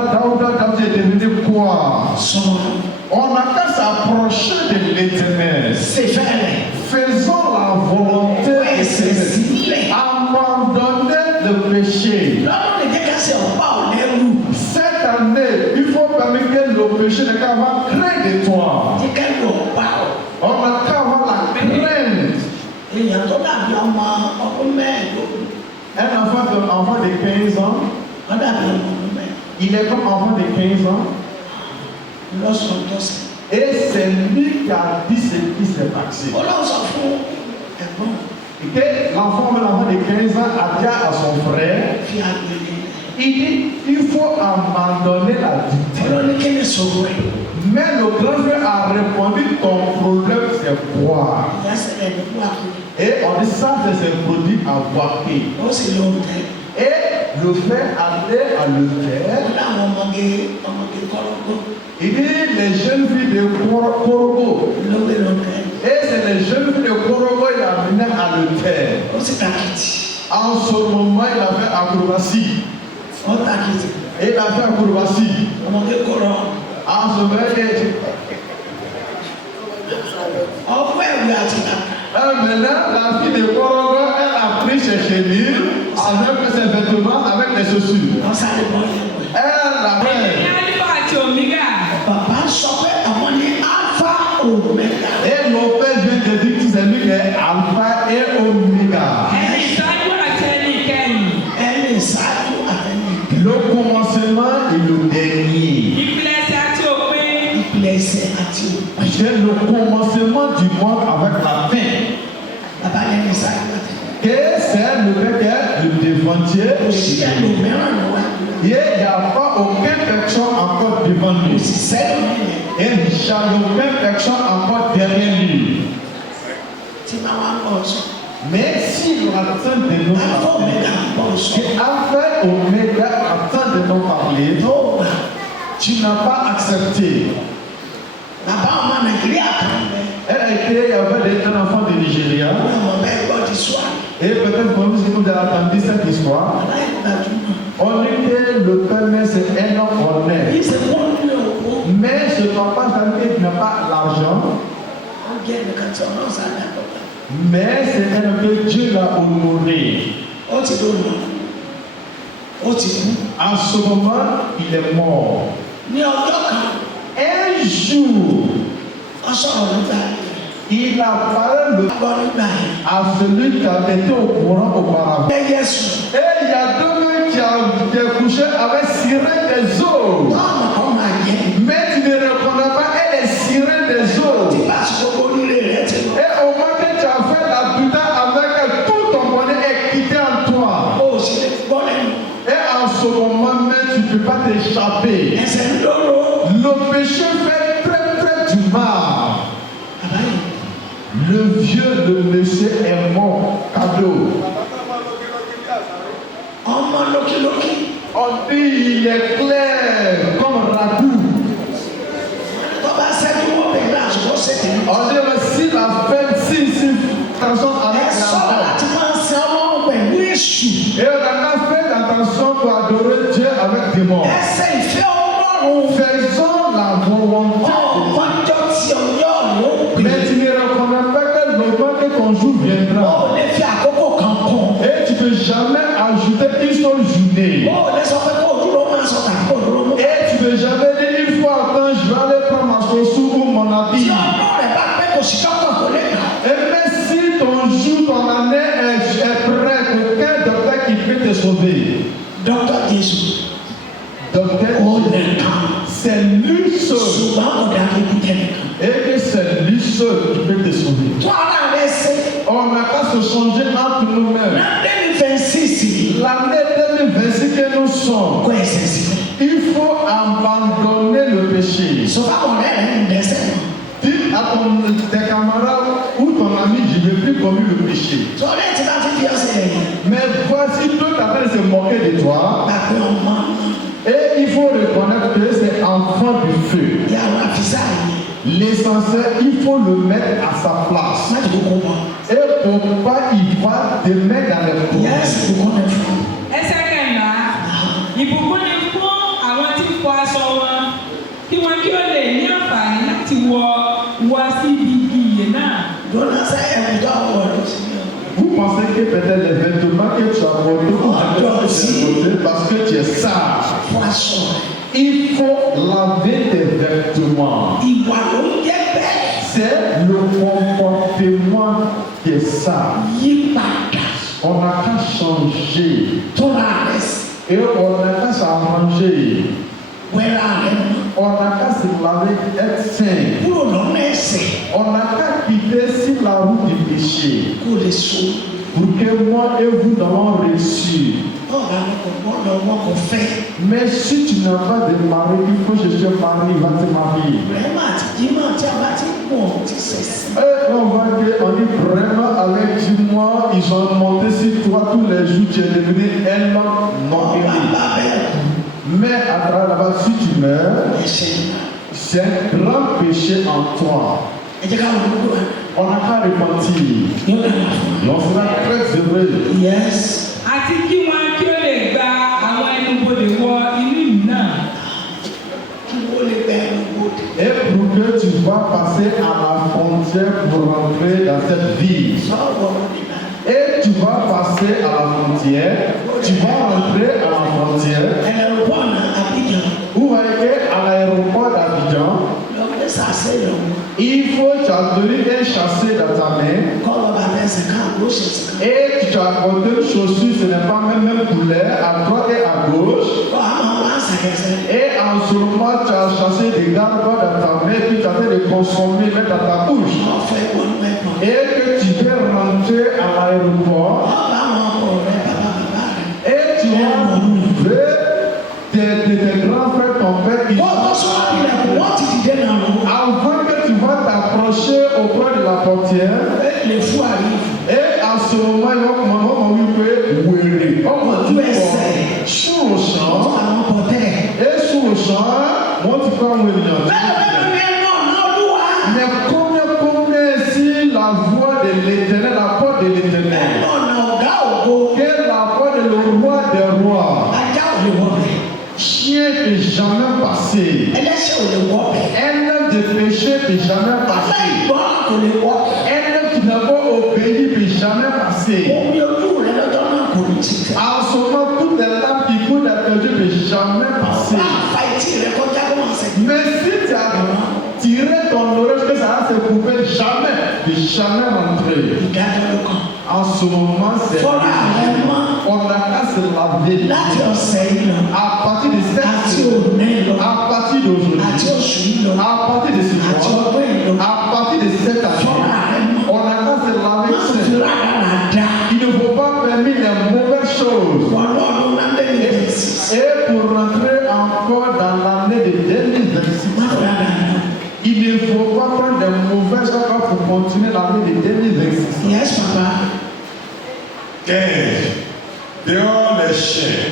tu es devenu quoi? Sọ̀rọ̀. On n'a qu'à s'approcher de l'Éternel. Ṣé fẹ́ rẹ̀? Faisons la volonté de Ẹsẹ̀ l'Éternel. sílẹ̀. Abandonnez le péché. Lọ́dún lè jẹ́ ká ṣe ọ̀pá ọ̀lẹ́rù. Cette année, il faut permettre que le péché ne qu'à avoir crainte de toi. Jẹ́ ká lọ ọ̀pá ọ̀. On n'a qu'à avoir la crainte. Èèyàn tó dàbí ọmọ ọdún mẹ́ẹ̀ẹ́dógún. Un enfant de 15 ans, Wọ́n dàbí ọmọ ọdún mẹ́ẹ̀ẹ́dógún. il est comme enfant de 15 ans. Lọ́sọ̀ọ́ tọ́sí. Et c'est lui qui a dit ce qui s'est passé. Ọlọ́run sọ fún ẹ̀gbọ́n Et que l'enfant de 15 ans a dit à son frère, fi àgbèrè. il dit, il faut abandonner la dictée. Ọlọ́run ní kí ni sọ̀rọ̀ ẹ̀? Mais le grand frère a répondu, ton problème c'est quoi? Ìyá sẹ̀lẹ̀ ní kú àkùrẹ́. Et on dit ça, c'est ce produit à boiter. Ó sì lọ tẹ̀. Et le frère allait à le faire. Ó láwọn ọmọge kọ́lọ́gbó Il dit, les jeunes filles de Korogo, ló gbé lọ tẹ̀. Et c'est les jeunes filles de Korogo, il a amené à l'hôtel. Ó sì tàkìtì. En ce moment, il a fait acrobatie. Ó tàkìtì. Et il a fait acrobatie. Ọmọdé kò rọ. En ce moment, Ọkọ ẹ̀wì àti bàtà. maintenant, la fille de Korogo, elle a pris ses chenilles avec ses vêtements, avec les chaussures. Wọ́n sáré bọ́ ilé wẹ̀. Elle a Ní fait. Alpha àti Omega. Bàbá sọ pé àwọn ní Alpha Omega. Et mon père vient de dire que c'est lui qui est Alpha et Omega. Ẹni ìṣáájú àti ẹni ìkẹyìn. Ẹni ìṣáájú àtẹni ìgbẹ́. Le commencement et le dernier. Ìpilẹ̀ṣẹ̀ àti òpin. Ìpìlẹ̀ṣẹ̀ àti òpin. J'ai le commencement du monde avec la fin. Bàbá lẹ́ni ìṣáájú àtẹni. Que c'est le fait que le devantier. Kò sí ẹlòmíràn ló wá. Et il n'y a pas aucune personne encore devant Kò lui. sì sẹ́lòmíràn. Et il n'y a aucune personne encore derrière lui. Tí máa wá ń bọ̀ sọ. Mais si l'attend de nous Alpha parler, Omega ń bọ̀ sọ. que Alpha et Omega attend de nous parler, Tó gbà. tu n'as pas accepté. Bàbá ọmọ Nàìjíríà kan bẹ. Elle a été, il y avait un enfant de Nigeria. Ní ọmọ bẹ́ẹ̀ gbọ́ ti sọ àná. Et peut-être pour nous, si vous avez entendu cette histoire, Aláìgbàdúrà. on dit que le père, mais c'est un homme honnête. Kì í ṣe wọ́n ní owó. Mais ce papa, ça n'a pas l'argent, Ó jẹ́ nìkan tí ọlọ́run sáré àkọ́kọ́. mais c'est un homme que Dieu l'a honoré. Ó ti lónà. Ó ti kú. En ce moment, il est mort. Ní ọjọ́ kan, Un jour, ó sọ̀rọ̀ nígbà yẹn. il a parlé Gbọ́ nígbà yẹn. à celui qui avait été au courant auparavant. Ẹ Yẹ́sù. Et il y a deux mecs qui ont couché avec sirène des eaux. Tọ́ọ̀mù kan máa jẹ. Mais tu ne reconnais pas, elle est sirène des eaux. Tí bá aṣọ gbogbo onílé rẹ̀ ti lọ. Et au moment que tu as fait la putain avec elle, tout ton bonheur est quitté en toi. Ó sì lè gbọ́ lẹ́nu. Et en ce moment même, tu ne peux pas t'échapper. Ẹsẹ̀ ń lóró. Le péché fait très très du mal. Bàbá yìí. Le vieux, le monsieur est mort. Cadeau. Ọmọ lókìlókì. On dit il est clair comme ragoût. Tó bá ṣẹ́jú wọ́n bẹ̀rẹ̀ náà ṣùgbọ́n ṣètì. On dit mais si la fête, si personne Ẹ avec la sọ̀rọ̀ fête. láti máa ń sin ọlọ́run pẹ̀lú èṣù. Et on a fait attention pour adorer Dieu avec des morts. Ẹsẹ̀ ìfẹ́ ọlọ́run. Faisons la volonté. Ọjọ́ tí ọjọ́ ló pè. Mais tu ne reconnais pas que le moment que ton jour Ó viendra. lè fi àkókò kan kún. Et tu ne peux jamais ajouter une seule journée. Ó lè sọ pé kó o dúró máa sọ tàbí kó o dúró mú. Et tu ne peux jamais dire une fois quand je vais aller prendre ma chaussure ou mon Tí habit. ọmọ rẹ̀ bá pẹ́ kò sí dọ́kítà tó lè kà. Et même si ton jour, ton année est prête, aucun docteur qui peut te sauver. Dọ́kítà Jésù. Docteur, Ó lè kàn. c'est lui seul. Ṣùgbọ́n kò dàbí kúkẹ́ nìkan. Et que c'est lui seul qui peut te sauver. Tó ara rẹ̀ ṣe. On n'a qu'à se changer entre nous-mêmes. Lẹ́ni fẹ̀sìsì. L'année 2026 que nous sommes, Kó ẹsẹ̀ sílẹ̀. il faut abandonner le péché. Sọfá kò rẹ̀ rẹ̀ ń dẹ́sẹ̀ náà. Dis à tes camarades ou ton ami, je ne veux plus commettre le péché. Sọ̀rọ̀ ẹ̀ tí bá ti fi ọ̀sẹ̀ rẹ̀ yẹn. Mais voici tout à fait se moquer de toi. Gbàgbé ọmọ. Et il faut reconnaître que c'est enfant du feu. Ìyàwó àfisà yìí. L'essentiel, il faut le mettre à sa place. Má ti kókó bọ̀. Et pourquoi il va te mettre dans les Ìyá problèmes. ẹ̀sìn kókó náà fún un. Ẹsẹ̀ kẹ̀mbá. Ìbùkún ni fún àwọn tí ń fọ aṣọ wọn. Kí wọn kí ó lè ní àǹfààní láti wọ síbi igi ìyè náà. Dọ́nà sẹ́ ẹ̀rù tó àwọn ọ̀rọ̀ sí mi. Vous pensez que peut-être les vêtements que tu as portés ou parce que tu es sage. Fún aṣọ rẹ̀. Il faut laver tes vêtements. Ìwà ló ń jẹ́ bẹ́ẹ̀. C'est le comportement qui est sage. Yí padà. On n'a qu'à changer. Tóra rẹ̀ sí. Et on n'a qu'à s'arranger. Wẹ́rà rẹ̀ mọ́. On n'a qu'à se laver, être saint. Kúrò lọ́nà ẹ̀sẹ̀. On n'a qu'à quitter sur la route du péché. Kó lè so. Pour que moi et vous n'allons réussir. Ọ̀gá mi kò gbọ́dọ̀ wọ́n kò fẹ́. Mais si tu n'as pas de mari, il faut chercher un mari, il va te marier. Rẹ́mà àti Jímọ̀ tí a bá ti pọ̀ ti sẹ̀sì. Et on va dire, on dit vraiment avec dis-moi, ils ont monté sur toi tous les jours, tu es devenu un homme non Ọba aimé. bá bẹ̀rẹ̀. Mais à travers là-bas, si tu meurs, Ẹ̀ṣẹ̀ náà. c'est un grand péché en toi. On n'a qu'à repentir. Et on sera très heureux. Yes. àti kí wọn kí ó lè gba àwọn ẹnubodè wọ inú ìlú náà. Et pour que tu vas passer à la frontière pour rentrer dans cette ville. Et tu vas passer à la frontière, tu vas rentrer à la frontière. Où aller à l'aéroport d'Abidjan? Il faut t'adonner un chassé dans ta main. Et tu dois porter une chaussure, ce n'est pas même couleur, à droite et à gauche. Et en ce moment, tu as chassé des gardes dans ta main, puis tu as fait de consommer même dans ta bouche. Et que tu veux rentrer à l'aéroport. Et tu vas trouver tes grands frères, ton père qui avant que tu vas t'approcher auprès de la portière. Les fous arrivent. Et à ce moment, il va commencer sur le champ. Et sur le champ, moi tu peux me dire. Mais combien si la voix de l'Éternel, la porte de l'Éternel, que la voix de le roi des rois, chien n'est jamais passé, un homme de péché n'est jamais passé, un homme qui n'a pas obéi n'est jamais passé. En ce moment, toutes les larmes qui coulent à tes yeux n'est jamais passé. Mais si tu as tiré ton oreille, que ça va se couper, jamais rentrer. En ce moment, c'est on n'a qu'à se laver. À partir de cette à partir d'aujourd'hui, à partir de ce mois, à partir de cette année, on n'a qu'à se laver. Il ne faut pas permettre les mauvaises choses. Et pour rentrer encore dans l'année de 2026, il ne faut pas prendre de mauvaises choses pour continuer l'année de 2026. Yes, papa. 15. Dehors les chiens,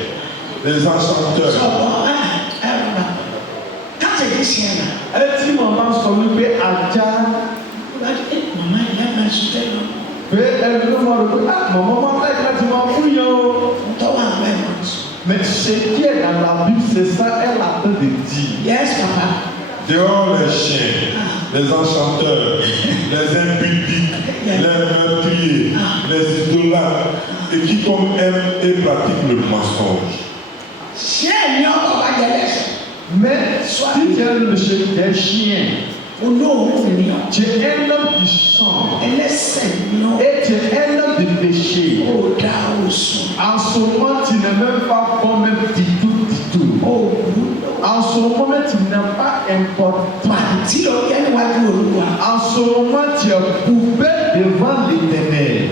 les enchanteurs. Quand c'est des chiens là, Et si maman s'occupe à Dja, maman, il a acheté là. elle veut me dire, ah, maman, tu m'as fouillé. Mais ce qui est dans la Bible, c'est ça, elle a train de dire. Yes, papa. Dehors les chiens, les enchanteurs, les impudiques, les meurtriers, les idolâtres, et quiconque aime et pratique le mensonge. Mais si tu es le chien des chiens, tu es un homme qui chante, et tu es un homme de péché. En ce moment, tu n'es même pas bon, même titou. En ce moment, tu n'es pas important. En ce moment, tu es poubelle devant l'Éternel.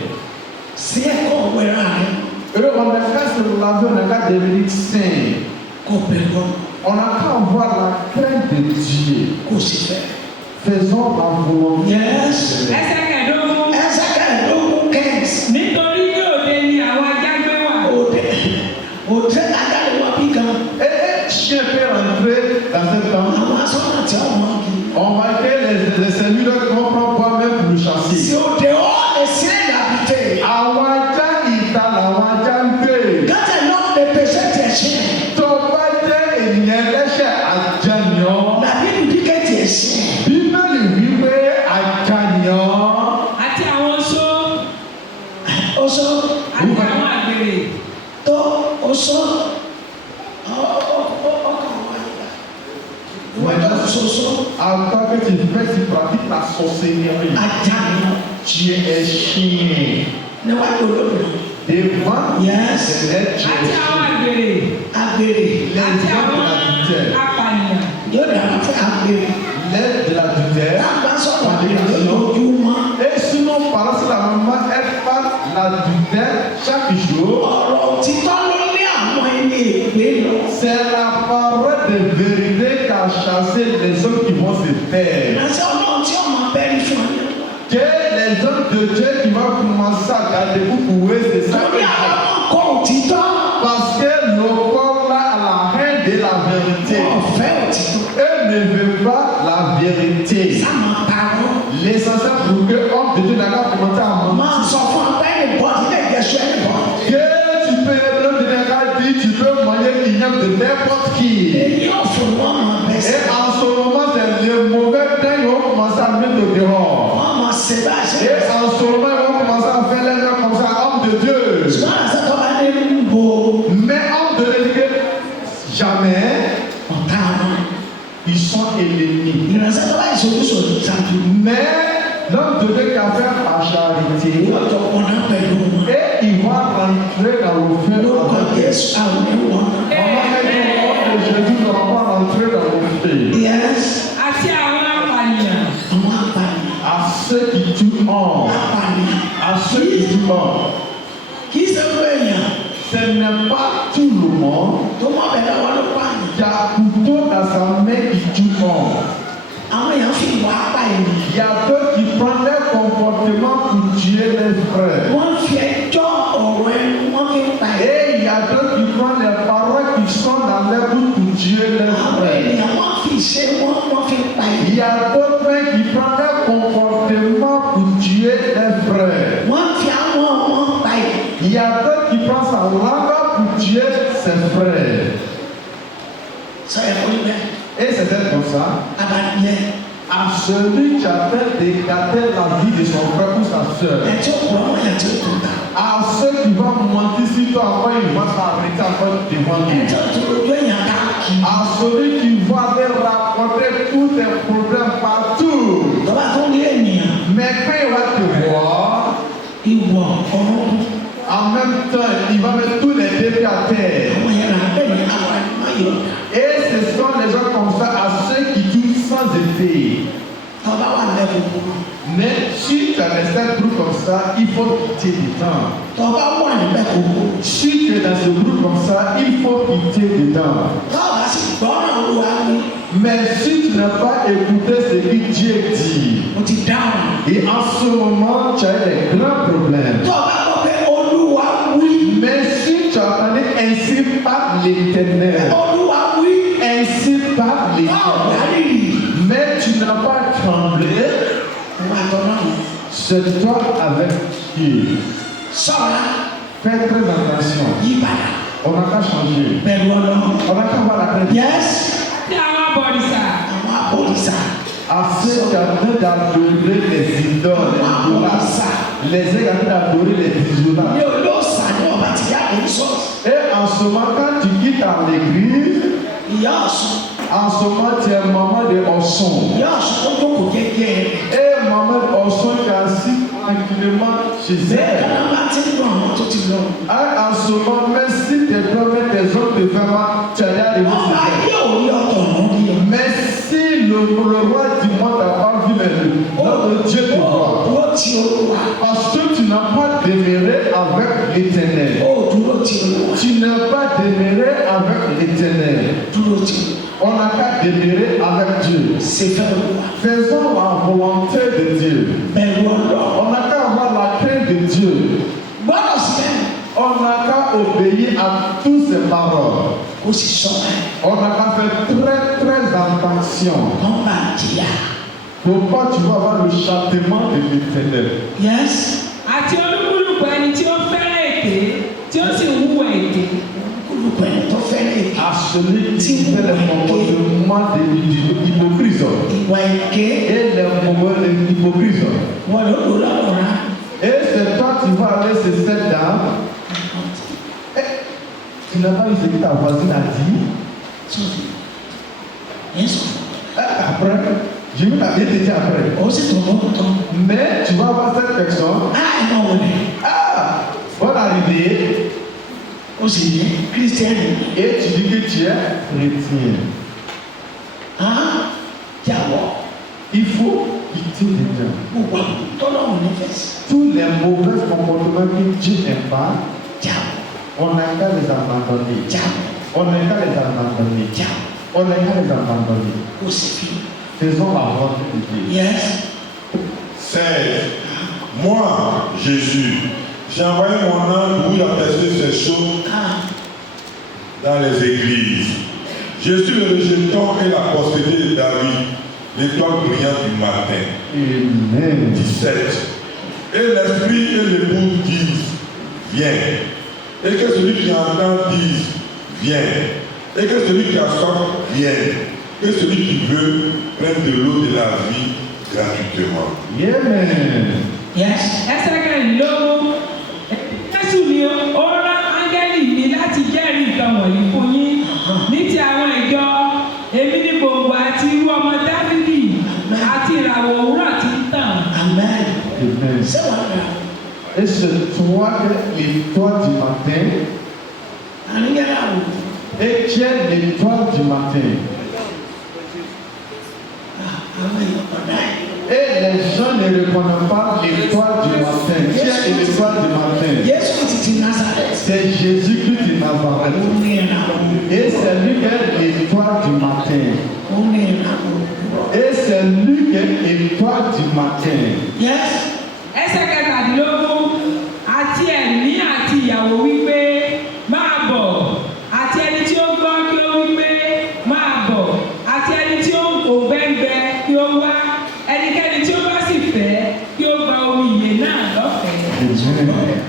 Et on n'a qu'à se laver, on n'a qu'à devenir saint. On n'a qu'à avoir la crainte de Dieu. Faisons la volonté. Yes. ẹsẹ̀ kẹẹ̀dógún. nítorí ní òde ni àwọn ajá gbé wà. Et chien peut rentrer dans cette tente. On va que les serviteurs qui vont prendre boire même pour le chasser. Awaja ita la waja ngbe. Tó bá jẹ́ ènìyàn ẹlẹ́ṣẹ̀ àjàyàn. Bíbélì wípé àjàyàn. àti àwọn oṣó. àti àwọn àgbèrè. Avant que tu pratiques la sorcellerie, tu es chien. Devant Yes. àti àwọn àgbèrè. les àti gens de àwọn l'adultère. apànìyàn. L'aide de l'adultère. Et sinon, par la maman, elle parle l'adultère chaque jour. C'est la parole de vérité qui a chassé les hommes qui vont se taire. Que les hommes de Dieu qui vont commencer à garder pour eux, c'est ça. Parce que le corps là a la haine de la vérité. Eux ne veulent pas la vérité. L'essentiel pour que l'homme de Dieu n'a pas commencé à máa mentir. sọ fún abẹ́ni bọ́ọ̀dì ní ìgbésù ẹni bọ́ọ̀dì. Que tu peux, l'homme de Dieu n'a pas dit, tu peux manger l'igname de n'importe qui. èyí ọ̀fọ̀ ni wọ́n máa bẹ̀ sí. Et en ce moment, c'est les mauvais temps, ils vont commencer à mettre au dehors. wọ́n máa ṣe bá a ṣe. Et en ce moment, ils vont commencer à faire les gens comme ça, homme de Dieu. ṣùgbọ́n àṣẹ tó bá dé ń bo Mais homme de Dieu, dit que jamais ọ̀tá wọn. ils sont ennemis. ìránṣẹ́ tó bá ìṣòwòsòwò ṣáájú. Mais l'homme de Dieu qui a fait par charité, yóò jọ ọ̀nà pẹ̀lú wọn. et il va rentrer dans le feu. lórúkọ Jésù àwọn ẹ̀wọ̀n. Maman, Jésus ne va pas rentrer dans le feu. yes. àti àwọn apànìyàn. àwọn apànìyàn. À ceux qui tuent mort, apànìyàn. à ceux qui tuent mort. kì í ṣe gbogbo èèyàn Ce n'est pas tout le monde tó mọ̀ bẹ̀rẹ̀ wọn ló pààyàn. qui a couteau dans sa main qui tue mort. àwọn èèyàn fi ìwà apá ènìyàn. Il y a d'autres qui prennent leur comportement pour tuer les frères. wọ́n fi ẹjọ́ ọ̀rọ̀ ẹnu wọ́n fi ń pa ẹ̀. Et il y a d'autres qui prennent les paroles qui sont dans leur bouche pour tuer les àwọn frères. ènìyàn wọ́n fi ìṣe wọ́n fi ń pa ẹ̀. Il y a d'autres qui prennent leur comportement pour tuer les frères. wọ́n fi àwọn wọn pa ẹ̀. Il y a d'autres qui prennent sa langue pour tuer ses frères. sọ ẹ̀ fún ibẹ̀. Et c'était comme ça. abalẹ̀ À celui qui a fait dégager la vie de son frère ou sa soeur. ẹ̀ tí ó kọ̀ ọ́ ẹ̀ tí ó tó ta. À ceux qui vont mentir sur toi, après ils vont s'arrêter encore devant ẹ̀ lui. tí ó tó ojú èèyàn ká kí. À celui qui va leur raconter tous tes problèmes partout. tọ́ba tó ní ènìyàn Mais quand il va te voir, ìwọ̀ ọ̀rọ̀ en même temps, il va mettre tous les défis à terre. àwọn yẹn náà bẹ́ẹ̀ ni àwọn ẹ̀ma yọ̀. Et ce sont les gens comme ça à ceux qui tuent sans effet. tọ́ba wà lẹ́kọ̀ọ́ Mais si tu as les 7 groupes comme ça, il faut quitter du temps. tọ́ba wà lẹ́kọ̀ọ́ Si tu es dans ce groupe comme ça, il faut quitter dedans. tọ́ba sì gbọ́ràn olúwa ní Mais si tu n'as pas écouté ce que Dieu dit, mo ti dáhùn. et en ce moment tu as des grands problèmes. tọ́ba kọ́ pé olúwa wí. Mais si tu as entendu ainsi par l'Éternel, olúwa wí. ainsi par báwo l'Éternel, dárí rí. mais tu n'as pas tremblé, ìwà tọ́lá mi. c'est toi avec Dieu. sọ̀rọ̀ Fais très attention. yípadà On n'a qu'à changer. bẹ̀rù ọlọ́run. On n'a qu'à voir la crédit. yes. àti àwọn abọ̀rìṣà. àwọn abọ̀dìsà. À ceux qui ont envie d'adorer les idoles, les idolâtres, les gens qui ont envie d'adorer les ní idolâtres. olóòsà ní ọba tí yá kò sọ. Et en ce moment, quand tu quittes en l'église, ìyá ọ̀sùn. en ce moment, tu es maman de Osson. ìyá ọ̀sùn tó jókòó jẹ́jẹ́. Et maman de Osson qui est assis tranquillement chez bẹ́ẹ̀ elle. káná bá ti ń lọ àwọn tó ti lọ. Et en ce moment, même si tes premiers, tes autres te font mal, tu as déjà arrivé ọba chez elle. yóò rí ọ̀tọ̀ náà ní ọ. Mais si le roi du monde n'a pas vu notre Dieu te voit, dúró ti olúwa. parce que tu n'as pas demeuré avec l'Éternel. ó dúró ti olúwa. Tu n'as pas demeuré avec l'Éternel. dúró ti olúwa. On n'a qu'à demeurer avec Dieu. ṣe fẹ́ olúwa. Faisons la volonté de Dieu. bẹ̀rù ọlọ́run. On n'a qu'à avoir la crainte de Dieu. gbọ́dọ̀ sí ẹ̀. On n'a qu'à obéir à toutes ses paroles. kó sì sọ ẹ̀. On n'a qu'à faire très attention. kàn bá jìyà. Pourquoi tu vas avoir le châtiment de l'Éternel? yes. àti olúkúlùkù ẹni tí ó fẹ́ràn èké tí ó sì ń hùwà èké. olùkọ́ ẹni tó fẹ́ràn èké. À celui qui fait le comportement de l'hypocrite ìwà èké. et le moment de l'hypocrite. wọ́n ló lò lọ́wọ́ra. Et c'est toi qui vas aller se cette dame. Tu n'as pas vu ce que ta voisine a dit? yẹn sọ. Après, je vais t'appeler te dire après. ó sì tó mọ́ tán. Mais tu vas voir cette personne. ẹ̀ náà wọlé. Bonne arrivée. ó sì yẹ kírísítẹ́nì. Et tu dis que tu es chrétien. jáwọ́. Il faut quitter les gens. gbogbo àwọn tọ́lọ́run nífẹ̀ẹ́ sí. Tous les mauvais comportements que Dieu n'aime pas, jáwọ́. on n'a qu'à les abandonner. jáwọ́. On n'a qu'à les abandonner. jáwọ́. On n'a qu'à les abandonner. kó sì fi. Faisons la volonté de Dieu. yes. 16. Moi, Jésus, j'ai envoyé mon âme pour y apercer ces choses dans les églises. Je suis le rejeton et la postérité de David, l'étoile brillante du matin. Amen. 17. Et l'esprit et l'épouse disent, viens. Et que celui qui entend dise, viens. Et que celui qui a soif vienne. Que celui qui veut prenne de l'eau de la vie gratuitement. Amen. Yes. ẹsẹ̀ kẹrìnlélógún Jésù ni ó rán áńgẹ́lì mi láti jẹ́rìí nǹkan wọ̀nyí fún yín ní ti àwọn ìjọ èmi ní gbòǹgbò àti irú ọmọ Dáfídì àti ìràwọ̀ òwúrọ̀ tí ń tàn. Amen. Amen. C'est vrai. Et c'est toi que l'étoile du matin, et tu es l'étoile du matin. Et les gens ne reconnaissent pas l'étoile du matin. Tu es l'étoile du matin. C'est Jésus-Christ de Nazareth. Et c'est lui qui est l'étoile du matin. Et c'est lui qui est l'étoile du matin. Yes. ẹsẹ̀ kẹtàdínlógún àti ẹ̀mí àti ìyàwó wípé máa bọ̀ àti ẹni tí ó gbọ́ kí ó wípé máa bọ̀ àti ẹni tí ó kò gbẹ́ngbẹ́ kí ó wá ẹnikẹ́ni tí ó bá sì fẹ́ kí ó gba omi ìyè náà lọ́fẹ̀ẹ́.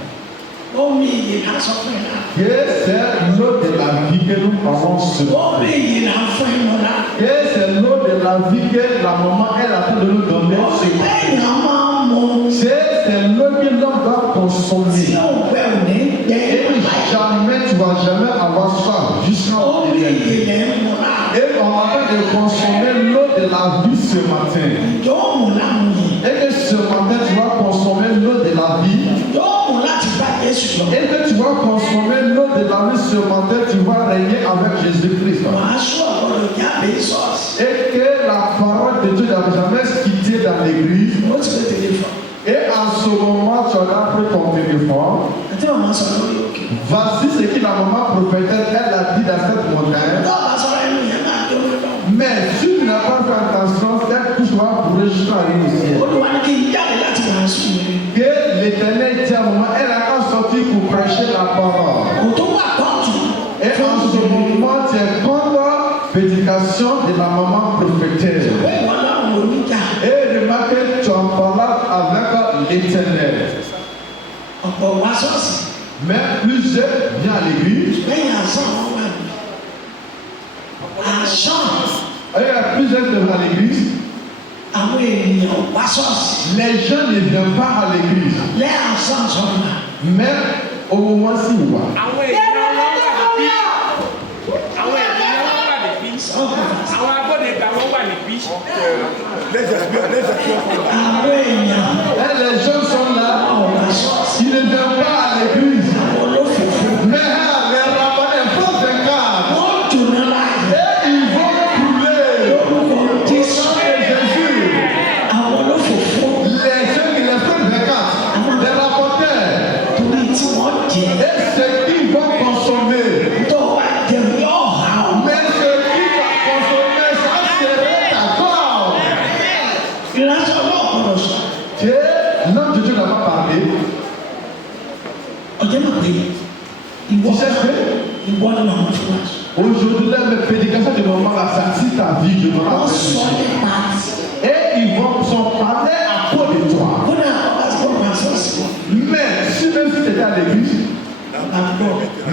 Omi ìyè náà sọ fún ẹ náà. Et c'est l'eau de la vie que nous avons ce Omi ìyè náà fún ẹ náà. Et c'est l'eau de la vie que la maman elle a fait de nous donner ce Omi bẹ́ẹ̀ náà máa ń mu. C'est l'eau que l'homme doit consommer. Tí o gbẹ ò ní gbẹ. Et jamais tu vas jamais avoir soif jusqu'à Omi ìyè lẹ́ ń mu náà. Et on a fait de consommer l'eau de la vie ce matin. Yóò mú láàmú yìí. Et que ce matin tu vas consommer l'eau de la vie. Yóò mú láti bá Jésù lọ. Et que tu vas consommer l'eau de la vie ce matin, tu vas régner avec Jésus-Christ. Wàá sọ ọ̀rọ̀ jáde sọ́ọ̀sì. Et que la parole de Dieu n'a jamais quitté dans l'église. Ó ti fẹ́ tẹ̀lé fún ọ. Et en ce moment, tu as pris ton téléphone. Àti màmá sọ lórí òkè. Voici ce que la maman prophétesse, elle a dit dans cette montagne. Tọ́ọ̀bà sọ̀rọ̀ ẹnu yẹn náà tó lọ lọ. Mais si tu n'as pas fait attention, cette couche va pourrir jusqu'à arriver au ciel. Olúwa ní kí n jáde láti wàá sùn yẹn. Que l'Éternel dit à un moment, elle a qu'à sortir pour prêcher la parole. Kò tó wà tọ́jú. Et en ce moment, tu es contre prédication de la maman prophétesse. Bẹ́ẹ̀ wọ́n láwọn oníjà. Et remarque, tu en parles avec l'Éternel. Ọ̀pọ̀ wá sọ́ọ̀sì. Mais plusieurs viennent à l'église. Lẹ́yìn àṣà wọn wà ní. Àṣà Et il y a plusieurs qui viennent à l'église. àwọn ènìyàn wá sọ́ọ̀sì. Les gens ne viennent pas à l'église. Lẹ́yìn àṣà sọ̀rọ̀ náà. Mais au moment si on voit. Àwọn èèyàn wọn wà níbí. Àwọn èèyàn wọn wà níbí. Àwọn agbódegbà wọn wà níbí. Àwọn èèyàn Et les gens sont là. wá sọ́ọ̀sì. Ils ne viennent pas à l'église. Àwọn olófòfò. Mais les rabbins font des cas. Wọ́n dùnú láàyè. Et ils vont couler. Lórúkọ Jésù. Jésus. Àwọn olófòfò. Les gens qui les font des cas. Les rapporteurs. Torí tí wọ́n jẹ. Et ceux qui vont consommer. Tó bá jẹun yóò hà ọ́. Mais ceux qui vont consommer, ça serait d'accord. Ìránṣẹ́ ọlọ́ọ̀gbọ́dọ̀ sọ. Que l'homme de Dieu n'a pas parlé. Ọjọ́ náà pé ìwọ Tu sais que ìwọ ni màmá fún wa. aujourd'hui, là, mes prédications de maman, là, ça tire ta vie, je me Wọ́n rappelle. sọ nípa Et ils vont s'en parler à propos de toi. wọ́n náà wọ́n bá ti bọ́ wá sọ́ọ̀sì wọn. Mais si même si tu étais à l'église,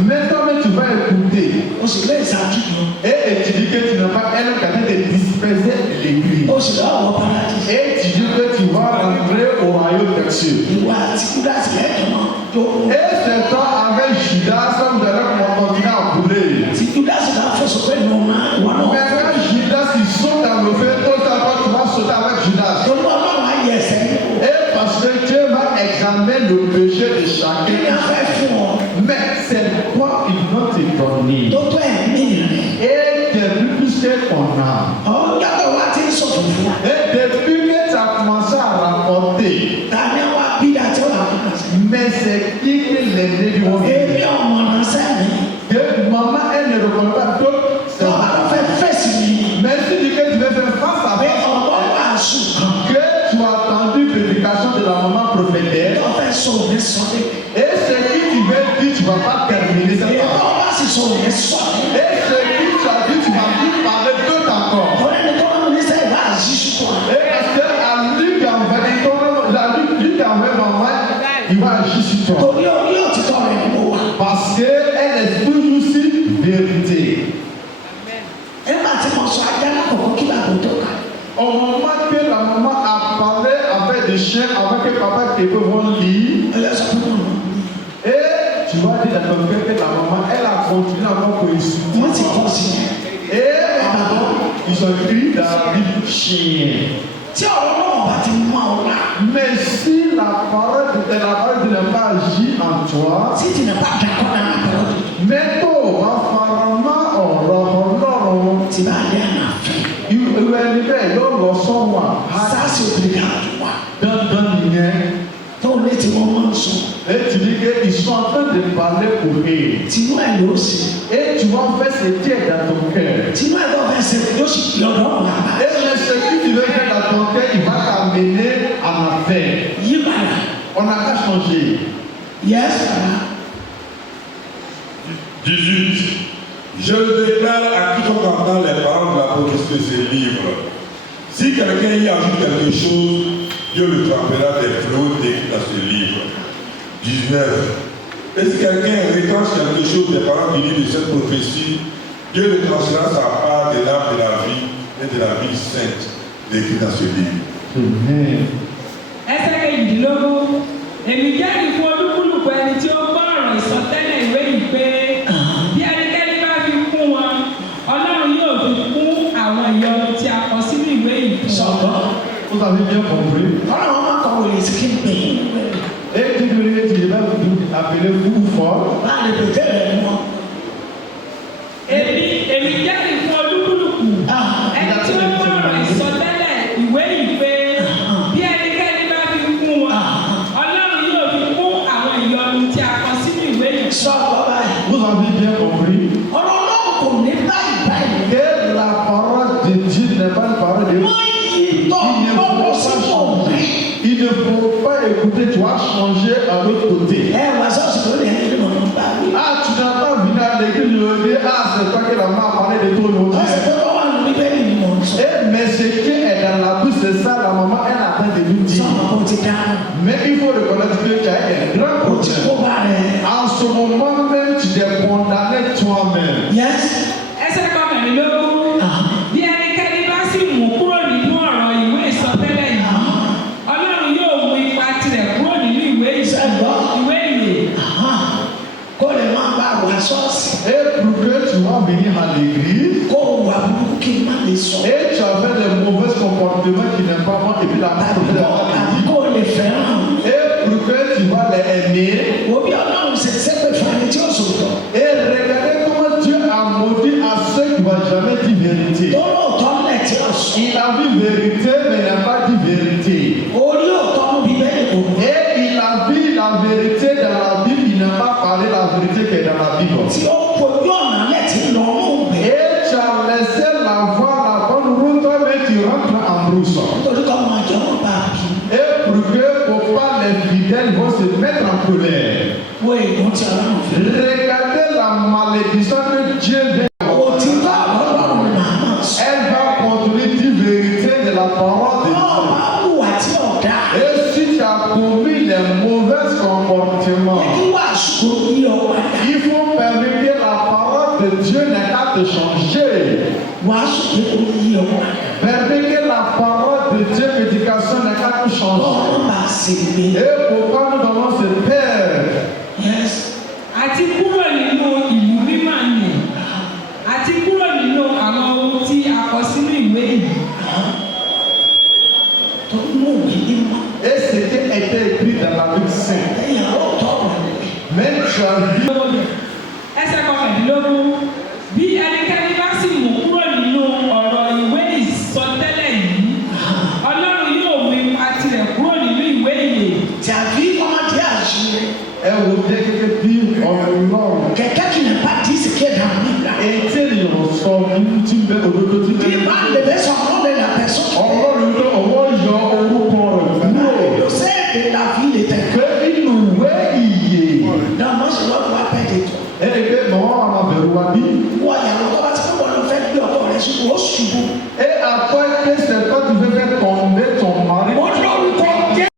maintenant tu vas écouter. O sì lé ìsáájú lọ. Et tu dis que tu n'as pas un homme qui a de disperser l'église. O sì lọ́wọ́ paradis. Et tu dis que tu vas rentrer au royaume des cieux. Ìwà àti Júdásì lẹ́jọ̀ náà tó. Et c'est toi avec Judas, vous allez continuer à couler. Tí Júdásì náà fẹ̀sọ̀ pé nù ọ̀nà ìwà náà. Mais quand Judas il saute dans le feu, toi tu vas sauter avec Judas. Torí Ọlọ́run á yẹ ẹsẹ̀ yìí. Et parce que Dieu va examiner le péché de Kí ni a chacun. fẹ́ fún ọ? Mais c'est quoi il doit te donner. Tó tó ẹ̀mí rẹ̀. Et depuis que ton âme. Ọ̀gá wa ti ń sọ̀tọ̀ fún wa. Et depuis que tu as commencé à rapporter. Tani wa bí dàtí ọ̀là fún wa. Mais c'est qui que les ladies vont Èmi dire. ọmọ náà sẹ́mi. Que maman elle ne reconnaît pas d'autres. C'est Tọ́ba ló fẹ́ fèsì mi. mais si tu dis que tu veux faire face à Pé face. ọ̀gbọ́n wà sùn kan. Que tu as entendu prédication de la maman prophétesse. Tó fẹ́ sọ òní sọ ní. Et ce qui tu veux dire, tu ne vas pas terminer cette Èmi parole. ọba sì sọ òní sọ ní. Et ce qui tu as dit, tu vas plus parler d'autres encore. Ọ̀rẹ́ mi tó ń ní sẹ́yìn bá àṣìṣe envers maman, il va agir sur toi. torí orí òtítọ́ rẹ̀ ni mo wà. Parce qu'elle est toujours sur vérité. nígbà tí mo sọ ajá lákòókò kí bàbá tó kà. Au moment que la maman a parlé avec des chiens, avant que papa et papa vont lire, ẹlẹ́sọ̀ fún mi. et tu vas dire à ton père que la maman, elle a continué encore pour insulter. wọ́n ti kọ́ sí i. Et ils ont écrit dans la Bible chien. tí ọ̀rọ̀ náà bá ti mú àwọn náà. Mais si la parole n'a pas agi en toi, tí tìǹbà bá dàgbọ́ náà àbẹ̀rẹ̀ òdì. mẹ́tò wà farama ọ̀rọ̀ ọlọ́run. tí bá dé àná fẹ́. Ìwé ẹni bẹ́ẹ̀ yóò lọ sọ́wọ́ sáàsì obìnrin kan tó wà. dandan nìyẹn. tó lé tí wọ́n máa ń sọ. Et tu dis qu'ils sont en train de parler pour eux. tinú ẹ̀ ló sì. Et tu vas faire ce qui est dans ton cœur. tinú ẹ̀ ló fẹ́ ṣe yóò sì fi ọ̀dọ́ ọ̀la. Et ce que tu veux faire dans ton cœur, il va t'amener à la fin. yí padà. On n'a qu'à changer. yẹ́s padà. 18. Je le déclare à quiconque entend les paroles de la prophétie de ce livre. Si quelqu'un y ajoute quelque chose, Dieu le frappera des fléaux décrits dans ce livre. 19. Et si quelqu'un retranche quelque chose des paroles du livre de cette prophétie, Dieu le tranchera sa part de l'arbre de la vie et de la vie sainte décrits dans ce livre. Amen. ẹsẹ̀ kejìdínlógún èmi jẹ́rìí fún olúkúlùkù ẹni tí ó gbọ́ ọ̀rọ̀ ìsọtẹ́lẹ̀ ìwé yìí pé bí ẹnikẹ́ni bá fi kún wọn ọlọ́run yóò fi kún àwọn ìyọnu tí a kọ sínú ìwé yìí fún wọn. sọ̀tọ̀. Vous avez bien compris. ọlọ́run máa kọ̀ wòlé sí kí n pè é. Et tu veux tu vas appeler vous fort. máa lè pèsè rẹ̀ mọ́. èmi jẹ́rìí fún olúkúlùkù ẹni tí ó gbọ́ ọ̀rọ̀ ìsọtẹ́lẹ̀ ìwé yìí pé bí ẹnikẹ́ni bá fi kún wọn ọlọ́run yóò fi kún àwọn ìyọnu tí a kọ sínú ìwé yìí. sọ̀tọ̀ báyìí. Vous avez bien compris. ọ̀rọ̀ náà kò ní báyìí báyìí. Que la parole de Dieu n'est pas une parole de wọ́n yí tọ́ ọ̀pọ̀ sípò rẹ̀. Il ne faut pas écouter, tu vas changer à l'autre côté. ẹ wà sọ́ọ̀sì tó lè ní ìmọ̀ bá wí. Ah, tu n'as pas vu dans l'église le dire, ah, c'est toi que la main a parlé de toi aujourd'hui. ọ̀sẹ̀ tó bá wà lórí bẹ́ẹ̀ ni mò ń sọ. Mais ce qui est dans la bouche, c'est ça, la maman, elle a train de nous dire. sọ̀rọ̀ kò ti dáná. Mais il faut reconnaître que tu as un grand kò ti problème. kó bá rẹ̀. En ce moment même, tu t'es condamné toi-même. yẹ́s. ẹsẹ̀ kọkànlélógún bí ẹnikẹ́ni bá sì mú kúrò nínú ọ̀rọ̀ ìwé ìsọtẹ́lẹ̀ yìí ọlọ́run yóò mú ipa tirẹ̀ kúrò nínú ìwé ìwé ìwé. kó lè máa bá wà sọ́ọ̀sì. Et pour que tu vas venir à l'église, kó wà burúkú kí n má lè sọ. et tu as fait des mauvais comportements qui n'est pas bon, et puis la main tàbí te kó l'a dit. kó lè fẹ́ràn. Et pour que tu vas les aimer, òbí ọlọ́run ṣe sẹ́pẹ̀ fún ẹni tí ó sòtọ̀. et regardez comment Dieu a maudit à ceux qui ne vont jamais dire vérité. tó lóòótọ́ lẹ̀ tí ó sọ. Il a vu vérité, mais il n'a pas dit vérité. orí òótọ́ ló bí bẹ́ẹ̀ kò. Et il a vu la vérité dans la Bible, il n'a pas parlé la vérité qui est dans la Bible. tí ó kojú ọ̀nà lẹ̀ tí lọ mú bẹ́ẹ̀. Et tu as laissé la voie, la bonne route, mais tu rentres en brousse. nítorí kọ́ máa jẹ́ wọn bá a bí. Et pour que pour pas les fidèles vont se mettre en colère. wo èèyàn ti ọlọ́run fi. Regardez la malédiction que Dieu vient. òtítọ́ ọlọ́run là máa sọ. Elle va continuer dire vérité de la parole de ọ̀ Dieu. máa hùwà tí ọ̀dà. Et si tu as commis les mauvais comportements, kí wàásù yí ọ padà. il faut permettre que la parole de Dieu n'ait qu'à te changer. wàásù pé kò yí ọ padà. Permettre que la parole de Dieu, l'éducation n'ait qu'à te changer. ọ̀rọ̀ máa ṣe gbé. Et pourquoi nous devons se taire? yes. àti kúrò nínú ìlú mímọ́ nì àti kúrò nínú àwọn ohun tí a kọ sínú ìwé yìí. tó mú ìdí mọ́. Et c'était écrit dans la Bible sainte. ẹ̀yìn àwọn tọrọ rẹ̀. Mais tu as vu, ẹsẹ̀ kọkàndínlógún bí ẹnikẹ́ni bá sì mú kúrò nínú ọ̀rọ̀ ìwé ìsọtẹ́lẹ̀ yìí ọlọ́run yóò mú ipa tirẹ̀ kúrò nínú ìwé ìyè. tàbí ọmọdé àṣírí. elle vous dit que